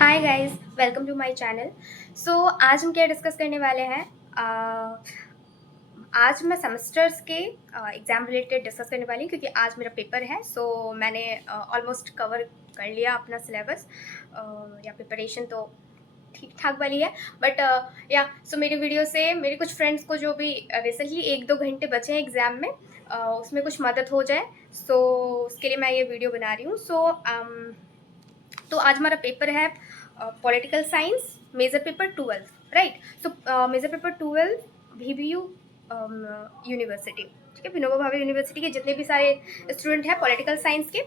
Hi guys, welcome to my channel. So आज हम क्या डिस्कस करने वाले हैं। आज मैं सेमेस्टर्स के एग्ज़ाम रिलेटेड डिस्कस करने वाली हूँ क्योंकि आज मेरा पेपर है। सो मैंने ऑलमोस्ट कवर कर लिया अपना सिलेबस या प्रिपरेशन तो ठीक ठाक वाली है। बट या सो मेरी वीडियो से मेरे कुछ फ्रेंड्स को जो भी रिसेंटली 1-2 घंटे बचे हैं एग्ज़ाम में, उसमें कुछ मदद हो जाए। सो उसके लिए मैं ये वीडियो बना रही हूँ। तो आज हमारा पेपर है political science, major paper 12, right. So major paper 12 VBU university, ठीक है। विनोबा भावे यूनिवर्सिटी के जितने भी सारे स्टूडेंट हैं पॉलिटिकल साइंस के,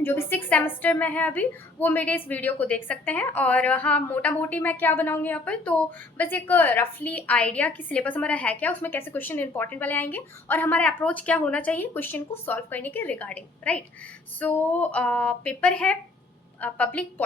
जो भी 6 सेमेस्टर में है अभी, वो मेरे इस वीडियो को देख सकते हैं। और हाँ, मोटा मोटी मैं क्या बनाऊंगी यहाँ पर, तो बस एक रफली आइडिया कि सिलेबस हमारा है क्या, उसमें कैसे क्वेश्चन इंपॉर्टेंट वाले आएंगे और हमारा अप्रोच क्या होना चाहिए क्वेश्चन को सॉल्व करने के रिगार्डिंग, राइट। सो पेपर है पब्लिक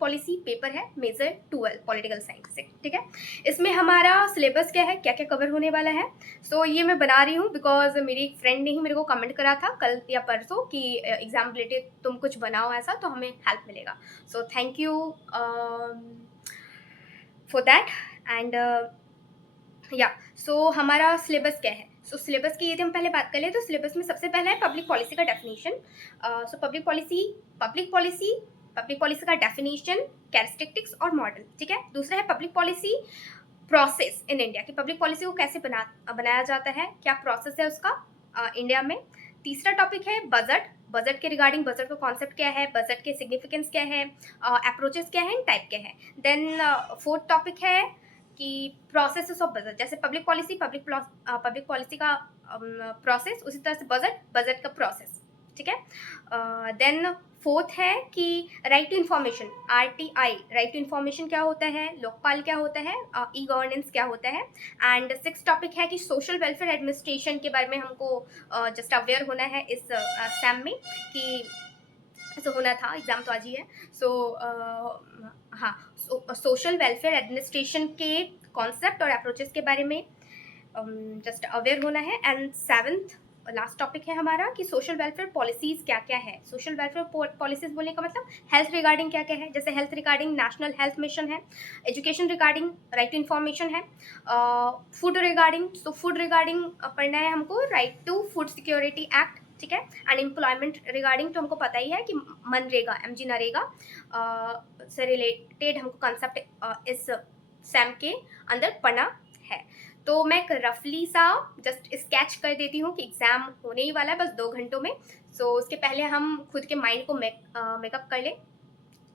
पॉलिसी पेपर है मेजर 12 पॉलिटिकल साइंस से, ठीक है। इसमें हमारा सिलेबस क्या है, क्या क्या कवर होने वाला है। सो ये मैं बना रही हूँ बिकॉज मेरी एक फ्रेंड ने ही मेरे को कमेंट करा था कल या परसों कि एग्जाम रिलेटेड तुम कुछ बनाओ ऐसा, तो हमें हेल्प मिलेगा। So thank you for that. And या सो हमारा सिलेबस क्या है। सो सिलेबस की यदि हम पहले बात करें तो सिलेबस में सबसे पहला है पब्लिक पॉलिसी का डेफिनेशन। सो पब्लिक पॉलिसी का डेफिनेशन, कैरेक्टरिस्टिक्स और मॉडल, ठीक है। दूसरा है public policy process in India, कि पब्लिक पॉलिसी को कैसे बनाया जाता है, क्या प्रोसेस है उसका इंडिया में। तीसरा टॉपिक है बजट के रिगार्डिंग, बजट का कॉन्सेप्ट क्या है, बजट के सिग्निफिकेंस क्या है, अप्रोचेस क्या है, टाइप क्या है। देन फोर्थ टॉपिक है कि प्रोसेसेस ऑफ बजट, जैसे पब्लिक पॉलिसी का प्रोसेस, उसी तरह से बजट का प्रोसेस, ठीक है। देन फोर्थ है कि right to information, RTI, right to information क्या होता है, लोकपाल क्या होता है, ई गवर्नेंस क्या होता है। एंड सिक्स टॉपिक है कि सोशल वेलफेयर एडमिनिस्ट्रेशन के बारे में हमको जस्ट अवेयर होना है इस सैम में, कि ऐसा होना था, एग्जाम तो आज ही है। सो हाँ, सोशल वेलफेयर एडमिनिस्ट्रेशन के कॉन्सेप्ट और अप्रोचेस के बारे में जस्ट अवेयर होना है। एंड सेवन्थ लास्ट टॉपिक है हमारा कि सोशल वेलफेयर पॉलिसीज क्या क्या है। सोशल वेलफेयर पॉलिसीज बोलने का मतलब हेल्थ रिगार्डिंग क्या क्या है, जैसे health regarding national health mission है, education regarding right to information है, फूड रिगार्डिंग, तो फूड रिगार्डिंग पढ़ना है हमको right to food security act, ठीक है। एंड एम्प्लॉयमेंट रिगार्डिंग तो हमको पता ही है कि मनरेगा, MG नरेगा से रिलेटेड हमको कंसेप्ट इस सैम के अंदर पढ़ना है। तो मैं एक रफली सा जस्ट स्केच कर देती हूँ कि एग्ज़ाम होने ही वाला है बस 2 घंटों में। सो उसके पहले हम खुद के माइंड को मेकअप कर लें।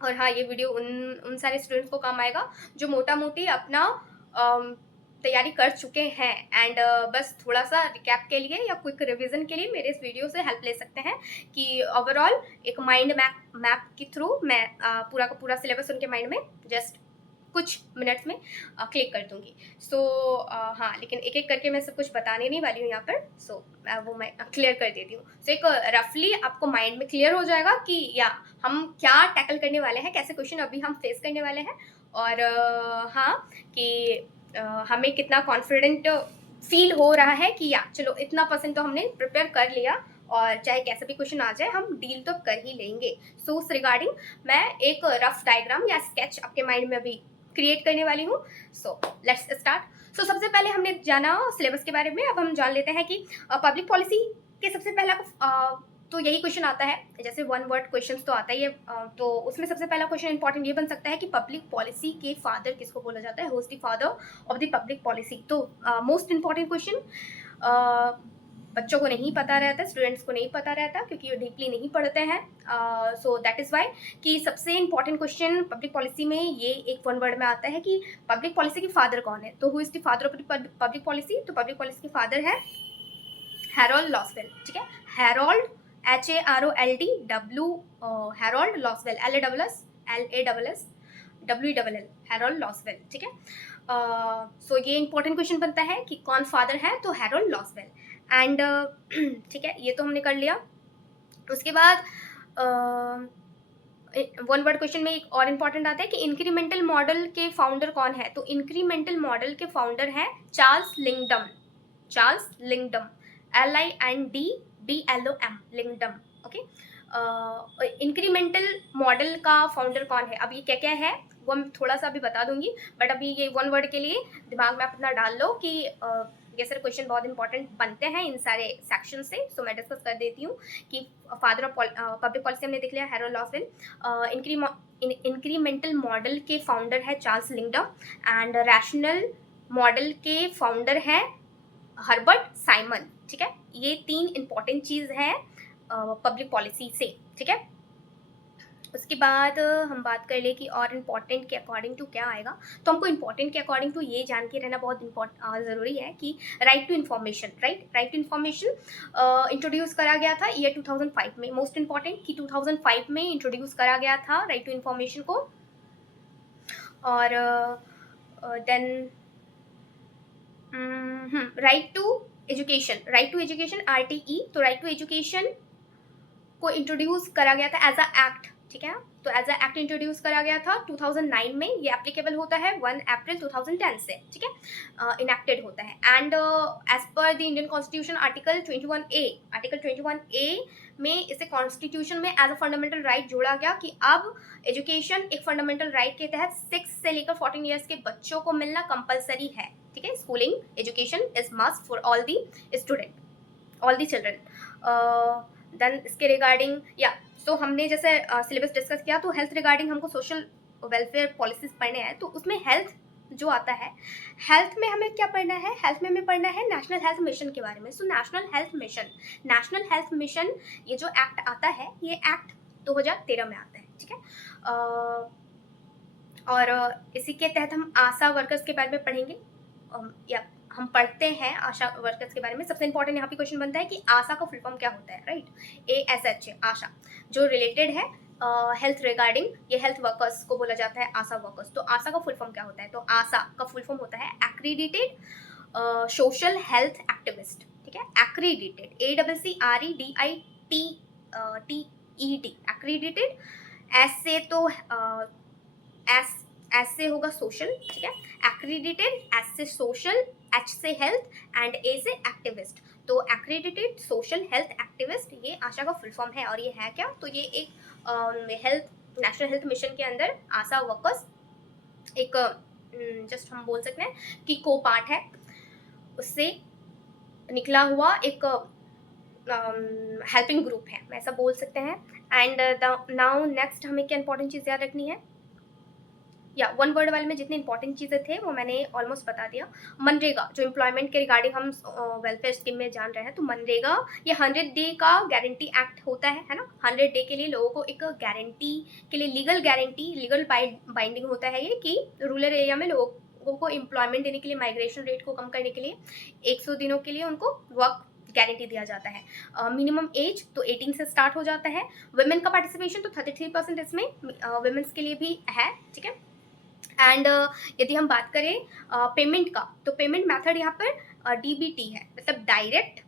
और हाँ, ये वीडियो उन सारे स्टूडेंट्स को काम आएगा जो मोटा मोटी अपना तैयारी कर चुके हैं। एंड बस थोड़ा सा रिकैप के लिए या क्विक रिवीजन के लिए मेरे इस वीडियो से हेल्प ले सकते हैं कि ओवरऑल एक माइंड मैप के थ्रू मैं पूरा का पूरा सिलेबस उनके माइंड में जस्ट कुछ मिनट्स में क्लिक कर दूंगी। सो हाँ, लेकिन एक एक करके मैं सब कुछ बताने नहीं वाली हूँ यहाँ पर। सो वो मैं क्लियर कर देती हूँ। सो एक रफली आपको माइंड में क्लियर हो जाएगा कि या हम क्या टैकल करने वाले हैं, कैसे क्वेश्चन अभी हम फेस करने वाले हैं। और हाँ, कि हमें कितना कॉन्फिडेंट फील हो रहा है कि या चलो इतना % तो हमने प्रिपेयर कर लिया और चाहे कैसा भी क्वेश्चन आ जाए हम डील तो कर ही लेंगे। सो उस रिगार्डिंग मैं एक रफ डायग्राम या स्केच आपके माइंड में अभी क्रिएट करने वाली हूँ। So let's start. सो सबसे पहले हमने जाना सिलेबस के बारे में, अब हम जान लेते हैं कि पब्लिक पॉलिसी के सबसे पहला तो यही क्वेश्चन आता है, जैसे 1 वर्ड क्वेश्चन तो आता ही है। तो उसमें सबसे पहला क्वेश्चन इंपॉर्टेंट ये बन सकता है कि पब्लिक पॉलिसी के फादर किसको बोला जाता है, who is the father of the public policy. तो मोस्ट इंपॉर्टेंट क्वेश्चन बच्चों को नहीं पता रहता, स्टूडेंट्स को नहीं पता रहता क्योंकि वो डीपली नहीं पढ़ते हैं। सो दैट इज़ वाई कि सबसे इंपॉर्टेंट क्वेश्चन पब्लिक पॉलिसी में ये एक 1 वर्ड में आता है कि पब्लिक पॉलिसी के फादर कौन है। तो who is the father of the public policy, तो पब्लिक पॉलिसी के फादर है हैरोल्ड लॉसवेल, ठीक है। Harold, HAROLD Harold Lasswell, LASSWELL, Harold Lasswell, ठीक है। सो ये इंपॉर्टेंट क्वेश्चन बनता है कि कौन फादर है, तो हैरोल्ड लॉसवेल। एंड ठीक है, ये तो हमने कर लिया। उसके बाद 1 वर्ड क्वेश्चन में एक और इम्पॉर्टेंट आता है कि इंक्रीमेंटल मॉडल के फाउंडर कौन है। तो इंक्रीमेंटल मॉडल के फाउंडर हैं Charles Lindblom, LINDBLOM, Lindblom, okay. Incremental model का फाउंडर कौन है? अब ये क्या क्या है वो मैं थोड़ा सा अभी बता दूंगी, बट अभी ये वन वर्ड के लिए दिमाग में आप अपना डाल लो कि ये सारे क्वेश्चन बहुत इंपॉर्टेंट बनते हैं इन सारे सेक्शन से। सो मैं डिस्कस कर देती हूँ कि फादर ऑफ पब्लिक पॉलिसी हमने देख लिया हैरोल्ड लॉसवेल। इंक्रीमेंटल मॉडल के फाउंडर है चार्ल्स लिंगडम, एंड रैशनल मॉडल के फाउंडर है हर्बर्ट साइमन। ठीक है, ये 3 इंपॉर्टेंट चीज़ है पब्लिक पॉलिसी से। ठीक है, उसके बाद हम बात कर ले कि और इम्पॉर्टेंट के अकॉर्डिंग टू क्या आएगा। तो हमको इम्पॉर्टेंट के अकॉर्डिंग टू ये जान के रहना बहुत ज़रूरी है कि right to information, right to information introduce करा गया था ईयर 2005 में। मोस्ट इम्पॉर्टेंट कि 2005 में इंट्रोड्यूस करा गया था राइट टू इन्फॉर्मेशन को। और then right to education RTE। तो राइट टू एजुकेशन को इंट्रोड्यूस करा गया था एज अ एक्ट। ठीक है, तो एज अ एक्ट इंट्रोड्यूस करा गया था 2009 में। ये एप्लीकेबल होता है 1 अप्रैल 2010 से। ठीक है, इनेक्टेड होता है। And as per the Indian constitution article 21A में इसे कॉन्स्टिट्यूशन में एज अ फंडामेंटल राइट जोड़ा गया कि अब एजुकेशन एक फंडामेंटल राइट के तहत 6 से लेकर 14 ईयर्स के बच्चों को मिलना कंपलसरी है। ठीक है, schooling education is must for all the student, all the children. Then इसके रिगार्डिंग तो हमने जैसे सिलेबस डिस्कस किया, तो हेल्थ रिगार्डिंग हमको सोशल वेलफेयर पॉलिसीज पढ़ने हैं। तो उसमें हेल्थ जो आता है, हेल्थ में हमें क्या पढ़ना है? हेल्थ में हमें पढ़ना है नेशनल हेल्थ मिशन के बारे में। सो नेशनल हेल्थ मिशन ये जो एक्ट आता है, ये एक्ट 2013 में आता है। ठीक है, और इसी के तहत हम आशा वर्कर्स के बारे में पढ़ेंगे। या हम पढ़ते हैं आशा वर्कर्स के बारे में। सबसे इंपॉर्टेंट यहाँ पे क्वेश्चन बनता है कि आशा का फुल फॉर्म क्या होता है, राइट? ASH आशा, जो रिलेटेड है हेल्थ रिगार्डिंग, ये हेल्थ वर्कर्स को बोला जाता है आशा वर्कर्स। तो आशा का फुल फॉर्म क्या होता है? तो आशा का फुल फॉर्म होता है एक्रीडिटेड सोशल हेल्थ एक्टिविस्ट। ठीक है, एक्रीडिटेड, ACCREDITED, एक्रीडिटेड। ऐसे तो एस से होगा सोशल। ठीक है, एक्रीडिटेड, एस से सोशल, H से हेल्थ एंड A से एक्टिविस्ट। तो एक्रीडिटेड सोशल हेल्थ एक्टिविस्ट ये आशा का फुल फॉर्म है। और ये है क्या? तो ये एक हेल्थ नेशनल हेल्थ मिशन के अंदर आशा वर्कर्स एक जस्ट हम बोल सकते हैं कि को पार्ट है, उससे निकला हुआ एक हेल्पिंग ग्रुप है, ऐसा बोल सकते हैं। एंड नाउ नेक्स्ट हमें क्या इंपॉर्टेंट चीज़ याद रखनी है? वन वर्ड वाले में जितनी इंपॉर्टेंट चीज़ें थे वो मैंने ऑलमोस्ट बता दिया। मनरेगा जो एम्प्लॉयमेंट के रिगार्डिंग हम वेलफेयर स्कीम में जान रहे हैं, तो मनरेगा ये 100 डे का गारंटी एक्ट होता है ना। 100 डे के लिए लोगों को एक गारंटी के लिए लीगल बाइंडिंग होता है ये कि रूरल एरिया में लोगों को एम्प्लॉयमेंट देने के लिए, माइग्रेशन रेट को कम करने के लिए 100 दिनों के लिए उनको वर्क गारंटी दिया जाता है। मिनिमम एज तो 18 से स्टार्ट हो जाता है। वुमेन का पार्टिसिपेशन तो 33% इसमें वुमेन्स के लिए भी है। ठीक है, एंड यदि हम बात करें पेमेंट का, तो पेमेंट मेथड यहाँ पर DBT है, मतलब डायरेक्ट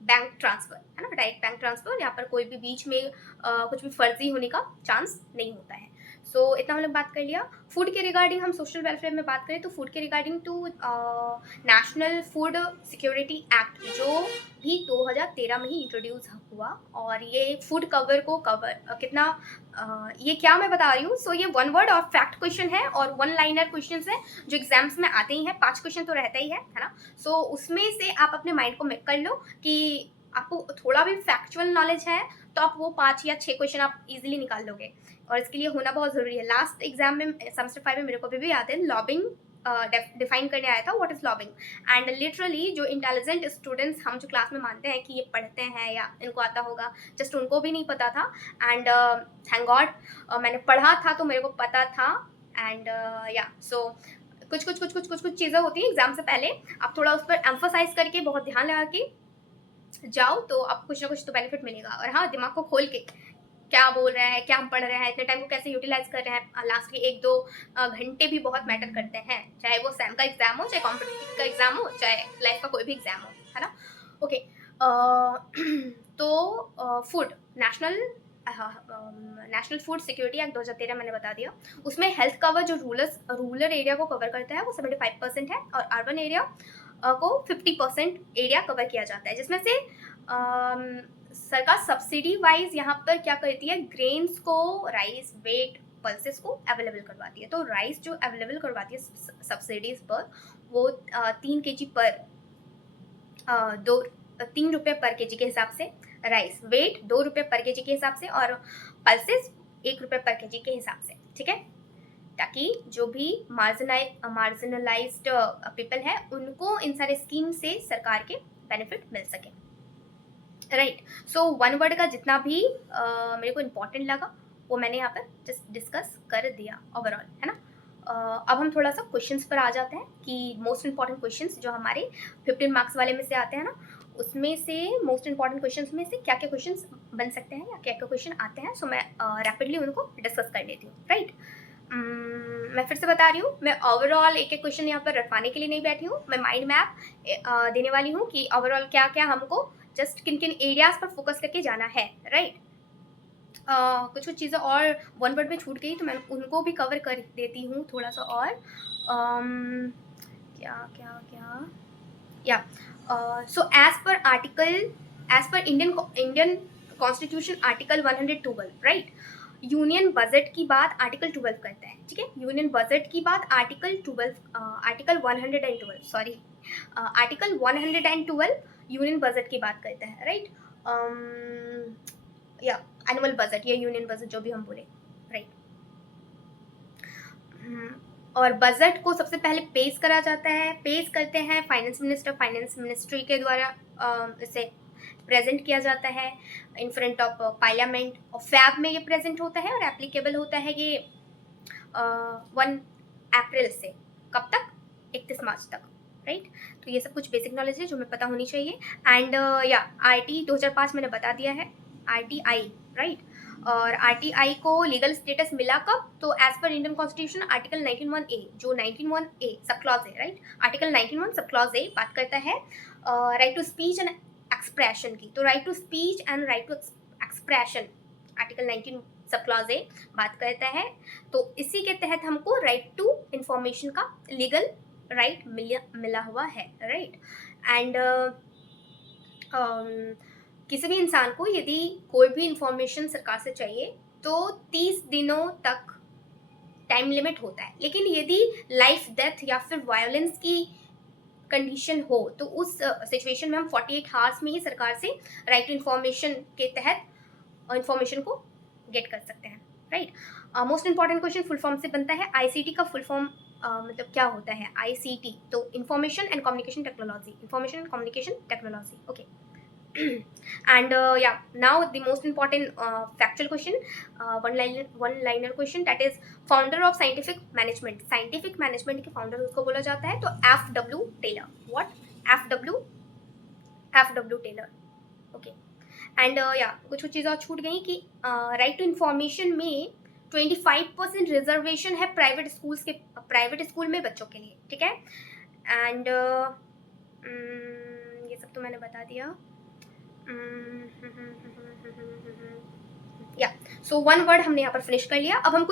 बैंक ट्रांसफ़र है ना। डायरेक्ट बैंक ट्रांसफ़र, यहाँ पर कोई भी बीच में कुछ भी फर्जी होने का चांस नहीं होता है। सो इतना हम लोग बात कर लिया। फूड के रिगार्डिंग हम सोशल वेलफेयर में बात करें, तो फूड के regarding to national food security act जो भी 2013 में ही इंट्रोड्यूस हुआ। और ये फूड कवर को कितना ये क्या मैं बता रही हूँ। सो ये वन वर्ड और फैक्ट क्वेश्चन है और वन लाइनर क्वेश्चन है जो एग्जाम्स में आते ही हैं। 5 क्वेश्चन तो रहता ही है ना। सो उसमें से आप अपने माइंड को मेक कर लो कि आपको थोड़ा भी फैक्चुअल नॉलेज है तो आप वो 5 या 6 क्वेश्चन आप इजीली निकाल लोगे, और इसके लिए होना बहुत ज़रूरी है। लास्ट एग्जाम में सेमेस्टर 5 में मेरे को अभी भी याद है, लॉबिंग डिफाइन करने आया था, what is lobbying. And literally जो इंटेलिजेंट स्टूडेंट्स हम जो क्लास में मानते हैं कि ये पढ़ते हैं या इनको आता होगा, जस्ट उनको भी नहीं पता था। एंड थैंक गॉड मैंने पढ़ा था तो मेरे को पता था। एंड सो कुछ चीज़ें होती हैं एग्जाम से पहले, आप थोड़ा उस पर एम्फोसाइज करके बहुत ध्यान लगा के जाओ तो आपको कुछ ना कुछ तो बेनिफिट मिलेगा। और हाँ, दिमाग को खोल के क्या बोल रहा है, क्या हम पढ़ रहे हैं, इतने टाइम को कैसे यूटिलाइज कर रहे हैं। लास्ट के 1-2 घंटे भी बहुत मैटर करते हैं, चाहे वो सैम का एग्जाम हो, चाहे कॉम्पिटिटिव का एग्जाम हो, चाहे लाइफ का कोई भी एग्जाम हो, है ना। ओके, तो food national food security act 2013 मैंने बता दिया। उसमें हेल्थ कवर जो रूरल एरिया को कवर करता है वो 75% है, और अर्बन एरिया को 50% एरिया कवर किया जाता है, जिसमें से सरकार सब्सिडी वाइज यहाँ पर क्या करती है, ग्रेन्स को, राइस, वेट, पल्सेस को अवेलेबल करवाती है। तो राइस जो अवेलेबल करवाती है सब्सिडीज पर, वो 3 kg पर 3 रुपये पर केजी के हिसाब से, राइस, वेट 2 रुपये पर केजी के हिसाब से, और पल्सेस 1 रुपये पर केजी के हिसाब से, ठीक है, ताकि जो भी मार्जिनलाइज्ड पीपल है उनको इन सारे स्कीम से सरकार के बेनिफिट मिल सके, राइट। सो वन वर्ड का जितना भी मेरे को इम्पोर्टेंट लगा वो मैंने यहाँ पर जस्ट डिस्कस कर दिया ओवरऑल, है ना। अब हम थोड़ा सा क्वेश्चंस पर आ जाते हैं कि मोस्ट इंपॉर्टेंट क्वेश्चंस जो हमारे 15 मार्क्स वाले में से आते हैं ना, उसमें से मोस्ट इंपॉर्टेंट क्वेश्चंस में से क्या क्या क्वेश्चंस बन सकते हैं या क्या क्या क्वेश्चन आते हैं। सो मैं रैपिडली उनको डिस्कस कर लेती हूँ, राइट। मैं फिर से बता रही हूँ, मैं ओवरऑल एक एक क्वेश्चन यहाँ पर रटवाने के लिए नहीं बैठी हूँ, मैं माइंड मैप देने वाली हूँ कि ओवरऑल क्या क्या हमको जस्ट किन किन एरियाज पर फोकस करके जाना है, राइट। कुछ कुछ चीज़ें और वन वर्ड में छूट गई तो मैं उनको भी कवर कर देती हूँ थोड़ा सा और क्या क्या क्या या so as per Indian constitution article 112, right. Union budget की बात आर्टिकल 12 करता है, ठीक है। यूनियन बजट की बात article 112 sorry article 112 union budget की बात करता है, राइट। या एनुअल बजट या यूनियन बजट जो भी हम बोले, राइट। और बजट को सबसे पहले पेश करा जाता है, पेश करते हैं फाइनेंस मिनिस्ट्री के द्वारा इसे प्रेजेंट किया जाता है इन फ्रंट ऑफ पार्लियामेंट, और फैब में ये प्रेजेंट होता है और एप्लीकेबल होता है ये 1 अप्रैल से कब तक, 31 मार्च तक, राइट। तो ये सब कुछ बेसिक नॉलेज है जो हमें पता होनी चाहिए। एंड या RT 2005 मैंने बता दिया है, RTI, राइट। और RTI को लीगल स्टेटस मिला कब, तो as per Indian constitution article 19(1)(a), जो 19(1)(a) सब क्लॉज है, right. Article 19(1) sub clause A बात करता है right to speech and expression की। तो right to speech and right to expression article 19 sub clause A बात करता है। तो इसी के तहत हमको राइट टू इंफॉर्मेशन का लीगल राइट मिला हुआ है, राइट। एंड किसी भी इंसान को यदि कोई भी इंफॉर्मेशन सरकार से चाहिए तो 30 दिनों तक टाइम लिमिट होता है, लेकिन यदि लाइफ, डेथ या फिर वायलेंस की कंडीशन हो तो उस सिचुएशन में हम 48 आवर्स में ही सरकार से राइट टू इंफॉर्मेशन के तहत इंफॉर्मेशन को गेट कर सकते हैं, right. Most important question full form से बनता है। ICT का फुल फॉर्म मतलब क्या होता है, ICT तो information and communication technology, okay. And yeah, now the most important factual question, one-liner question, that is founder of scientific management के founder उसको बोला जाता है तो FW Taylor. What? FW Taylor, okay. And yeah, कुछ चीज़ें और छूट गई कि राइट टू इंफॉर्मेशन में 25% रिजर्वेशन है प्राइवेट स्कूल में बच्चों के लिए, ठीक है। एंड ये सब तो मैंने बता दिया। या सो वन वर्ड हमने यहाँ पर फिनिश कर लिया। अब हम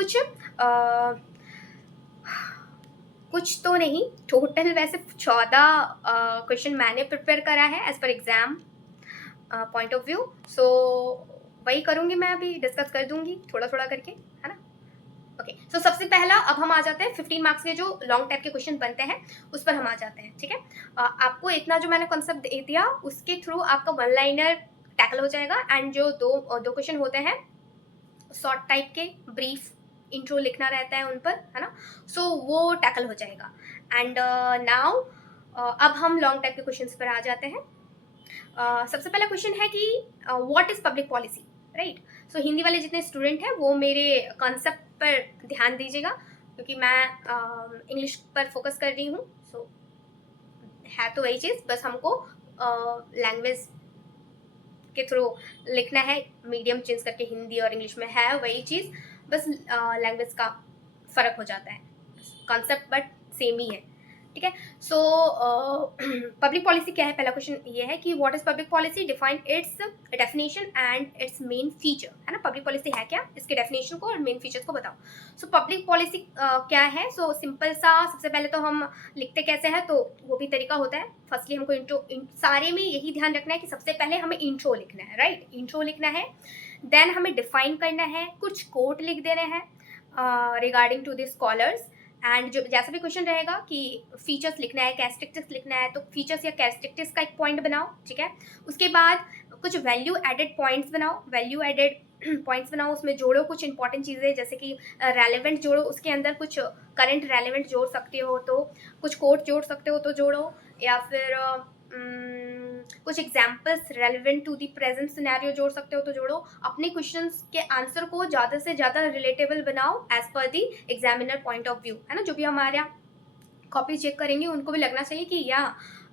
कुछ तो नहीं, टोटल वैसे 14 क्वेश्चन मैंने प्रिपेयर करा है एज पर exam point of view. So वही करूँगी मैं, अभी डिस्कस कर दूंगी थोड़ा थोड़ा करके, है ना। ओके, सो सबसे पहला अब हम आ जाते हैं 15 मार्क्स के जो लॉन्ग टाइप के क्वेश्चन बनते हैं उस पर हम आ जाते हैं, ठीक है। आपको इतना जो मैंने कॉन्सेप्ट दे दिया उसके थ्रू आपका वन लाइनर टैकल हो जाएगा। एंड जो दो क्वेश्चन होते हैं शॉर्ट टाइप के, ब्रीफ इंट्रो लिखना रहता है उन पर, है ना। सो वो टैकल हो जाएगा। एंड नाउ अब हम लॉन्ग टाइप के क्वेश्चन पर आ जाते हैं। सबसे पहला क्वेश्चन है कि what is public policy, right. So Hindi वाले जितने स्टूडेंट हैं वो मेरे कॉन्सेप्ट पर ध्यान दीजिएगा क्योंकि मैं इंग्लिश पर फोकस कर रही हूँ। सो है तो वही चीज़, बस हमको लैंग्वेज के थ्रू लिखना है, मीडियम चेंज करके हिंदी और इंग्लिश में है वही चीज़, बस लैंग्वेज का फ़र्क हो जाता है, कॉन्सेप्ट बट सेम ही है। ठीक है। सो पब्लिक पॉलिसी क्या है, पहला क्वेश्चन ये है कि what is public policy, define it's definition and it's main feature, है ना। पब्लिक पॉलिसी है क्या, इसके डेफिनेशन को और मेन फीचर्स को बताओ। सो पब्लिक पॉलिसी क्या है, सो सिंपल सा, सबसे पहले तो हम लिखते कैसे हैं, तो वो भी तरीका होता है। फर्स्टली हमको इंट्रो, सारे में यही ध्यान रखना है कि सबसे पहले हमें इंट्रो लिखना है, राइट, इंट्रो लिखना है। देन हमें डिफाइन करना है, कुछ कोट लिख देने हैं regarding to the scholars, and जो जैसा भी क्वेश्चन रहेगा कि फीचर्स लिखना है, कैरेक्टरिस्टिक्स लिखना है, तो फीचर्स या कैरेक्टरिस्टिक्स का एक पॉइंट बनाओ, ठीक है। उसके बाद कुछ वैल्यू एडेड पॉइंट्स बनाओ, वैल्यू एडेड पॉइंट्स बनाओ, उसमें जोड़ो कुछ इंपॉर्टेंट चीज़ें, जैसे कि रेलेवेंट जोड़ो, उसके अंदर कुछ करंट रेलेवेंट जोड़ सकते हो, तो कुछ कोट जोड़ सकते हो तो जोड़ो, या फिर कुछ examples relevant to the present scenario जोड़ सकते हो तो जोड़ो। अपने क्वेश्चंस के आंसर को ज़्यादा से ज़्यादा रिलेटेबल बनाओ as per the examiner point of view, है ना। जो भी हमारे कॉपी चेक करेंगे उनको भी लगना चाहिए कि या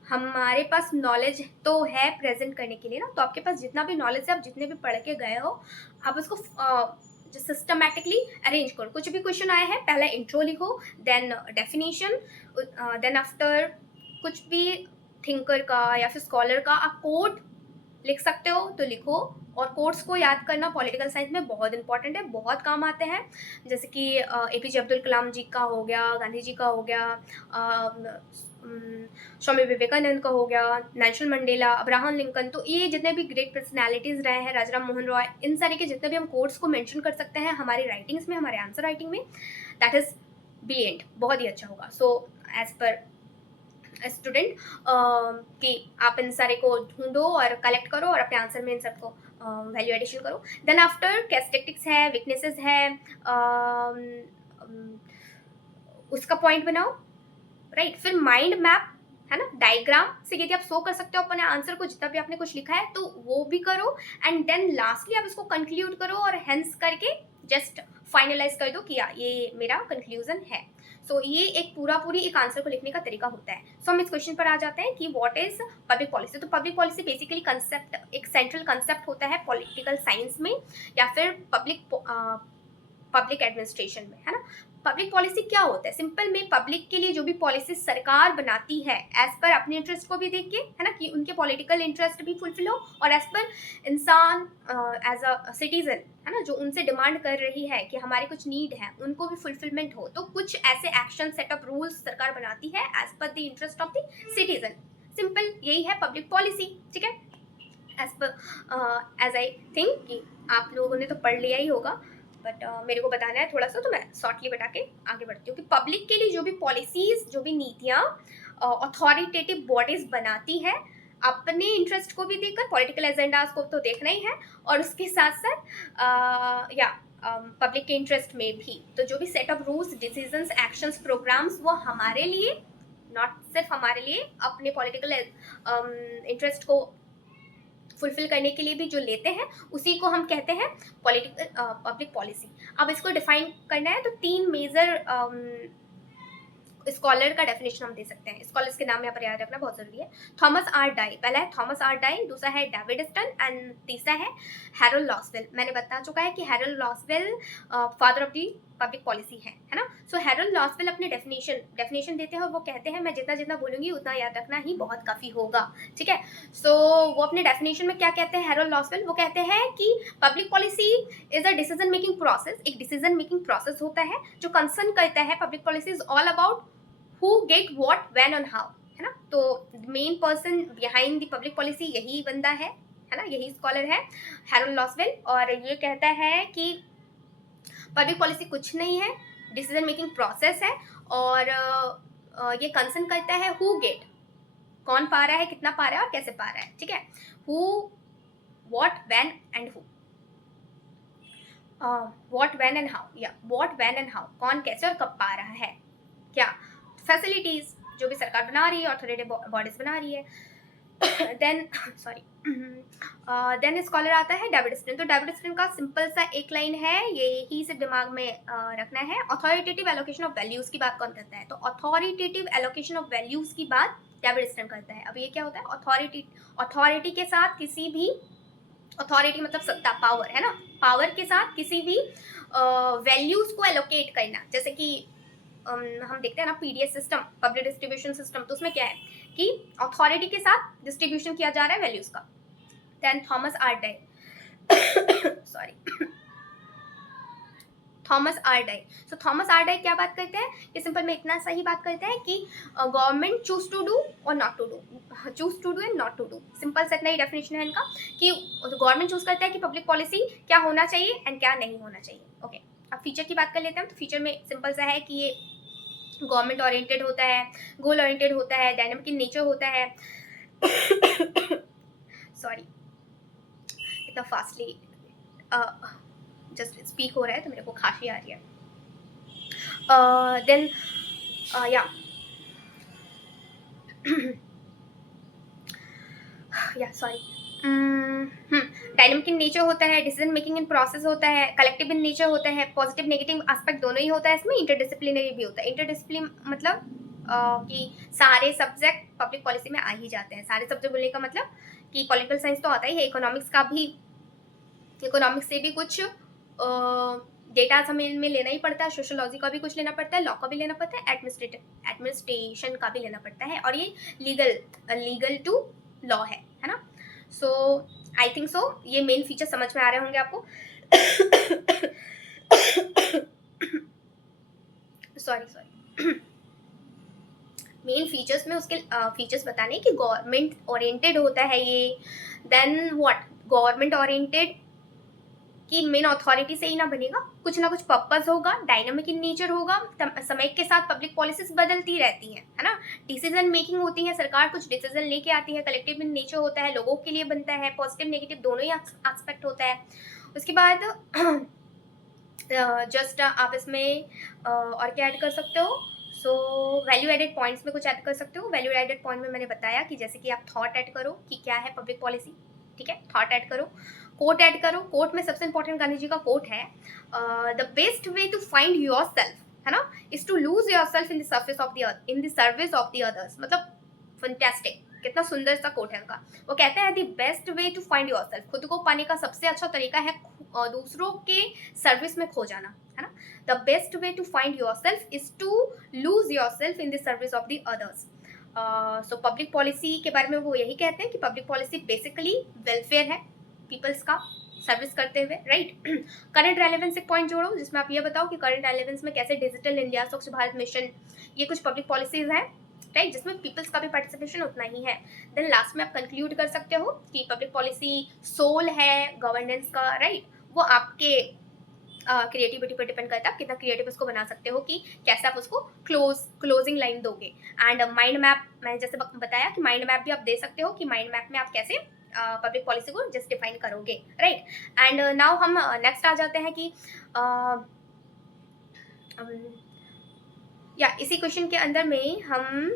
हमारे पास नॉलेज तो है प्रेजेंट करने के लिए ना। तो आपके पास जितना भी नॉलेज है, आप जितने भी पढ़ के गए हो, आप उसको सिस्टमैटिकली अरेंज करो। कुछ भी क्वेश्चन आए हैं, पहले इंट्रो लिखो, देन डेफिनेशन, देन आफ्टर कुछ भी थिंकर का या फिर स्कॉलर का आप कोट लिख सकते हो तो लिखो। और कोट्स को याद करना पॉलिटिकल साइंस में बहुत इंपॉर्टेंट है, बहुत काम आते हैं। जैसे कि एपीजे अब्दुल कलाम जी का हो गया, गांधी जी का हो गया, स्वामी विवेकानंद का हो गया, नेल्सन मंडेला, अब्राहम लिंकन, तो ये जितने भी ग्रेट पर्सनैलिटीज़ रहे हैं, राजाराम मोहन रॉय, इन सारे के जितने भी हम कोट्स को मेंशन कर सकते हैं हमारी राइटिंग्स में, हमारे आंसर राइटिंग में, दैट इज़ ब्रिलियंट, बहुत ही अच्छा होगा। सो एज पर स्टूडेंट कि आप इन सारे को ढूंढो और कलेक्ट करो और अपने आंसर में इन सबको वैल्यू एडिशन करो। देन आफ्टर कैरेक्टरिस्टिक्स है, वीकनेसेस है, उसका पॉइंट बनाओ, राइट। फिर माइंड मैप, है ना, डायग्राम से यदि आप शो कर सकते हो अपने आंसर को, जितना भी आपने कुछ लिखा है तो वो भी करो। एंड देन लास्टली आप इसको कंक्लूड करो और हेंस करके जस्ट फाइनलाइज कर दो कि ये मेरा कंक्लूजन है। सो ये एक पूरी एक आंसर को लिखने का तरीका होता है। सो हम इस क्वेश्चन पर आ जाते हैं कि व्हाट इज पब्लिक पॉलिसी। तो पब्लिक पॉलिसी बेसिकली कंसेप्ट, एक सेंट्रल कंसेप्ट होता है पॉलिटिकल साइंस में या फिर पब्लिक एडमिनिस्ट्रेशन में, है ना। पब्लिक पॉलिसी क्या होता है, सिंपल में पब्लिक के लिए जो भी पॉलिसी सरकार बनाती है एज पर अपने इंटरेस्ट को भी देख के, है ना, कि उनके पॉलिटिकल इंटरेस्ट भी फुलफिल हो, और एज पर इंसान एज अ सिटीजन, है ना, जो उनसे डिमांड कर रही है कि हमारी कुछ नीड है उनको भी फुलफिलमेंट हो, तो कुछ ऐसे एक्शन सेटअप रूल्स सरकार बनाती है as per the interest of the citizen. Simple यही है पब्लिक पॉलिसी, ठीक है। एज पर एज आई थिंक कि आप लोगों ने तो पढ़ लिया ही होगा, बट मेरे को बताना है थोड़ा सा, तो मैं शॉर्टली बता के आगे बढ़ती हूँ कि पब्लिक के लिए जो भी पॉलिसीज, जो भी नीतियाँ अथॉरिटेटिव बॉडीज बनाती है, अपने इंटरेस्ट को भी देखकर, पॉलिटिकल एजेंडाज को तो देखना ही है, और उसके साथ साथ या पब्लिक के इंटरेस्ट में भी, तो जो भी set of rules, decisions, actions, programs, वो हमारे लिए, नॉट सिर्फ हमारे लिए, अपने पॉलिटिकल इंटरेस्ट को फुलफिल करने के लिए भी जो लेते हैं, उसी को हम कहते हैं पब्लिक पॉलिसी। अब इसको डिफाइन करना है तो 3 मेजर स्कॉलर का डेफिनेशन हम दे सकते हैं। स्कॉलर्स के नाम यहाँ पर याद रखना बहुत जरूरी है। थॉमस आर डाई, पहला है थॉमस आर डाई, दूसरा है डेविड स्टन, एंड तीसरा है हैरोल्ड लॉसवेल। मैंने बता चुका है कि Harold Lasswell father of the public policy है ना। सो हैरोल्ड लॉसवेल अपने डेफिनेशन देते हैं और वो कहते हैं, मैं जितना जितना बोलूंगी उतना याद रखना ही बहुत काफ़ी होगा, ठीक है। सो वो अपने डेफिनेशन में क्या कहते हैं हैरोल्ड लॉसवेल, वो कहते हैं कि public policy is a decision making process, एक डिसीजन मेकिंग प्रोसेस होता है जो कंसर्न करता है, public policy is all about who get what when and how, है ना। तो main person behind the public policy यही बंदा है ना, यही स्कॉलर है हैरोल्ड लॉसवेल, और ये कहता है कि पब्लिक पॉलिसी कुछ नहीं है, डिसीजन मेकिंग प्रोसेस है, और ये कंसर्न करता है हु गेट, कौन पा रहा है, कितना पा रहा है और कैसे पा रहा है, ठीक है। Who, what, when and who, what, when and how, या व्हाट, व्हेन एंड हाउ, कौन कैसे और कब पा रहा है, क्या फैसिलिटीज जो भी सरकार बना रही है, ऑथोरिटी बॉडीज बना रही है। देन देन स्कॉलर आता है डेविड स्टन। तो डेविड स्टन का सिंपल सा एक लाइन है, ये ही सिर्फ दिमाग में रखना है। अथॉरिटेटिव एलोकेशन ऑफ वैल्यूज की बात कौन करता है, तो अथॉरिटेटिव एलोकेशन ऑफ वैल्यूज की बात डेविड स्टन करता है। अब ये क्या होता है, अथॉरिटी के साथ किसी भी, अथॉरिटी मतलब सत्ता, पावर, है ना, पावर के साथ किसी भी वैल्यूज को एलोकेट करना, जैसे कि हम देखते हैं ना PDS system, public distribution system, तो उसमें क्या है कि अथॉरिटी के साथ डिस्ट्रीब्यूशन किया जा रहा है वैल्यूज का। Then Thomas R Dye sorry Thomas R Dye. So Thomas R Dye क्या बात करते हैं, ये सिंपल में इतना सही बात करते हैं कि गवर्नमेंट चूज टू डू और not to do, choose to do and not to do, simple से इतना ही डेफिनेशन है इनका कि गवर्नमेंट चूज करता है कि पब्लिक पॉलिसी क्या होना चाहिए एंड क्या नहीं होना चाहिए। ओके, अब फीचर की बात कर लेते हैं। तो फीचर में सिंपल सा है कि ये गवर्नमेंट ओरिएंटेड होता है, गोल ओरिएंटेड होता है, डायनामिक इन नेचर होता है सॉरी इतना फास्टली जस्ट स्पीक हो रहा है तो मेरे को खांसी आ रही है। देन या सॉरी डायनामिक इन नेचर होता है, डिसीजन मेकिंग इन प्रोसेस होता है, कलेक्टिव इन नेचर होता है, पॉजिटिव नेगेटिव एस्पेक्ट दोनों ही होता है इसमें, इंटरडिसिप्लिनरी भी होता है। इंटरडिसिप्लिन मतलब कि सारे सब्जेक्ट पब्लिक पॉलिसी में आ ही जाते हैं। सारे सब्जेक्ट बोलने का मतलब कि पॉलिटिकल साइंस तो आता ही है, इकोनॉमिक्स का भी, इकोनॉमिक्स से भी कुछ डेटा हमें इनमें लेना ही पड़ता है, सोशोलॉजी का भी कुछ लेना पड़ता है, लॉ का भी लेना पड़ता है, एडमिनिस्ट्रेशन का भी लेना पड़ता है, और ये लीगल टू लॉ है ना। सो आई थिंक सो ये मेन फीचर समझ में आ रहे होंगे आपको। सॉरी मेन फीचर्स में उसके फीचर्स बताने कि गवर्नमेंट ओरिएंटेड होता है ये। देन व्हाट, गवर्नमेंट ओरिएंटेड कि मेन अथॉरिटी से ही ना बनेगा, कुछ ना कुछ पर्पस होगा, डायनामिक इन नेचर होगा, समय के साथ पब्लिक पॉलिसीज बदलती रहती हैं, है ना, डिसीजन मेकिंग होती है, सरकार कुछ डिसीजन लेके आती है, कलेक्टिव इन नेचर होता है, लोगों के लिए बनता है, पॉजिटिव नेगेटिव दोनों ही एस्पेक्ट होता है। उसके बाद जस्ट आप इसमें और क्या ऐड कर सकते हो, सो वैल्यू एडेड पॉइंट्स में कुछ ऐड कर सकते हो। वैल्यू एडेड पॉइंट में मैंने बताया कि जैसे कि आप थॉट ऐड करो कि क्या है पब्लिक पॉलिसी, ठीक है, थॉट ऐड करो, कोट ऐड करो। कोट में सबसे इंपॉर्टेंट गांधी जी का कोट है, the best way to find your self, है ना, is to lose your self in the service of the others. मतलब फैंटास्टिक, कितना सुंदर सा कोट है उनका। वो कहते हैं the best way to find your self, खुद को पाने का सबसे अच्छा तरीका है दूसरों के सर्विस में खो जाना, है ना। The best way to find your self is to lose your self in the service of the others. So public policy के बारे में वो यही कहते हैं कि पब्लिक पॉलिसी बेसिकली वेलफेयर है, पीपल्स का सर्विस करते हुए, राइट। करंट रेलेवेंस एक पॉइंट जोड़ो जिसमें आप ये बताओ कि करंट रेलेवेंस में कैसे डिजिटल इंडिया, स्वच्छ भारत मिशन, ये कुछ पब्लिक पॉलिसीज हैं, राइट, जिसमें पीपल्स का भी पार्टिसिपेशन उतना ही है। देन लास्ट में आप कंक्लूड कर सकते हो कि पब्लिक पॉलिसी सोल है गवर्नेंस का, राइट। वो आपके क्रिएटिविटी पर डिपेंड करता है, आप कितना क्रिएटिव उसको बना सकते हो कि कैसे आप उसको क्लोजिंग लाइन दोगे। एंड माइंड मैप, मैंने जैसे बताया कि माइंड मैप भी आप दे सकते हो कि माइंड मैप में आप कैसे पब्लिक पॉलिसी को जस्ट डिफाइन करोगे, राइट। एंड नाउ हम नेक्स्ट आ जाते हैं कि या इसी क्वेश्चन के अंदर में हम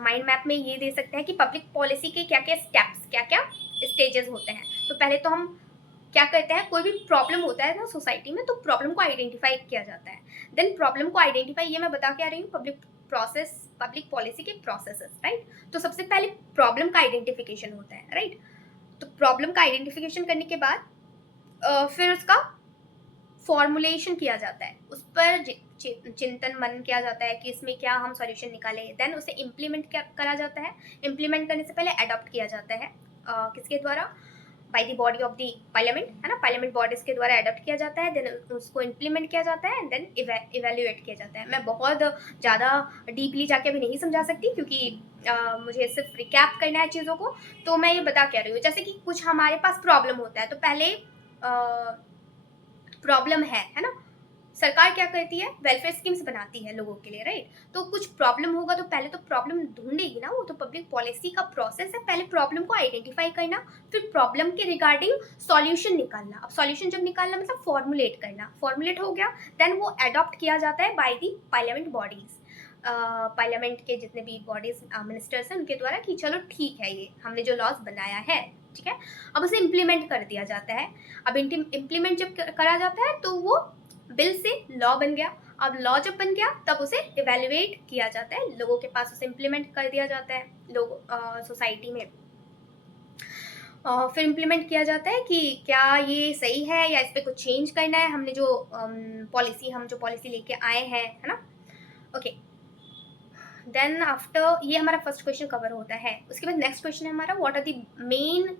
माइंड मैप में ये दे सकते हैं कि पब्लिक पॉलिसी के क्या क्या स्टेप्स, क्या क्या स्टेजेस होते हैं। तो पहले तो हम क्या करते हैं, कोई भी प्रॉब्लम होता है ना सोसाइटी में, तो प्रॉब्लम को आइडेंटिफाई किया जाता है। देन प्रॉब्लम को आइडेंटिफाई, ये मैं बता के आ रही हूँ, पब्लिक पॉलिसी के प्रोसेसेस, राइट। तो सबसे पहले प्रॉब्लम का आइडेंटिफिकेशन होता है, राइट। तो प्रॉब्लम का आइडेंटिफिकेशन करने के बाद फिर उसका फॉर्मुलेशन किया जाता है, उस पर चिंतन मनन किया जाता है कि इसमें क्या हम सॉल्यूशन निकालें। देन उसे इम्प्लीमेंट करा जाता है। इम्प्लीमेंट करने से पहले अडॉप्ट किया जाता है, किसके द्वारा, by the body of the parliament, है ना, पार्लियामेंट बॉडीज के द्वारा अडॉप्ट किया जाता है। देन उसको इम्प्लीमेंट किया जाता है, देन इवेल्युएट किया जाता है। मैं बहुत ज़्यादा डीपली जाके अभी नहीं समझा सकती क्योंकि मुझे सिर्फ रिकैप करना है चीज़ों को, तो मैं ये बता क्या रही हूँ। जैसे कि कुछ हमारे पास प्रॉब्लम होता है, तो पहले प्रॉब्लम है ना, सरकार क्या करती है, वेलफेयर स्कीम्स बनाती है लोगों के लिए, राइट। तो कुछ प्रॉब्लम होगा तो पहले तो प्रॉब्लम ढूंढेगी ना वो, तो पब्लिक पॉलिसी का प्रोसेस है पहले प्रॉब्लम को आइडेंटिफाई करना, फिर प्रॉब्लम के रिगार्डिंग सॉल्यूशन निकालना। अब सॉल्यूशन जब निकालना मतलब फॉर्मुलेट करना, फॉर्मुलेट हो गया, देन वो अडॉप्ट किया जाता है by the parliament bodies, parliament के जितने भी बॉडीज मिनिस्टर्स हैं उनके द्वारा कि चलो ठीक है, ये हमने जो लॉज बनाया है, ठीक है, अब उसे इम्प्लीमेंट कर दिया जाता है। अब इम्प्लीमेंट जब करा जाता है तो वो बिल से लॉ बन गया। अब लॉ जब बन गया तब उसे इवेल्युएट किया जाता है, लोगों के पास उसे इम्प्लीमेंट कर दिया जाता है, लोग सोसाइटी में फिर इम्प्लीमेंट किया जाता है कि क्या ये सही है या इस पर कुछ चेंज करना है, हमने जो पॉलिसी लेके आए हैं, है ना। ओके, देन आफ्टर ये हमारा फर्स्ट क्वेश्चन कवर होता है। उसके बाद नेक्स्ट क्वेश्चन है हमारा, what are the main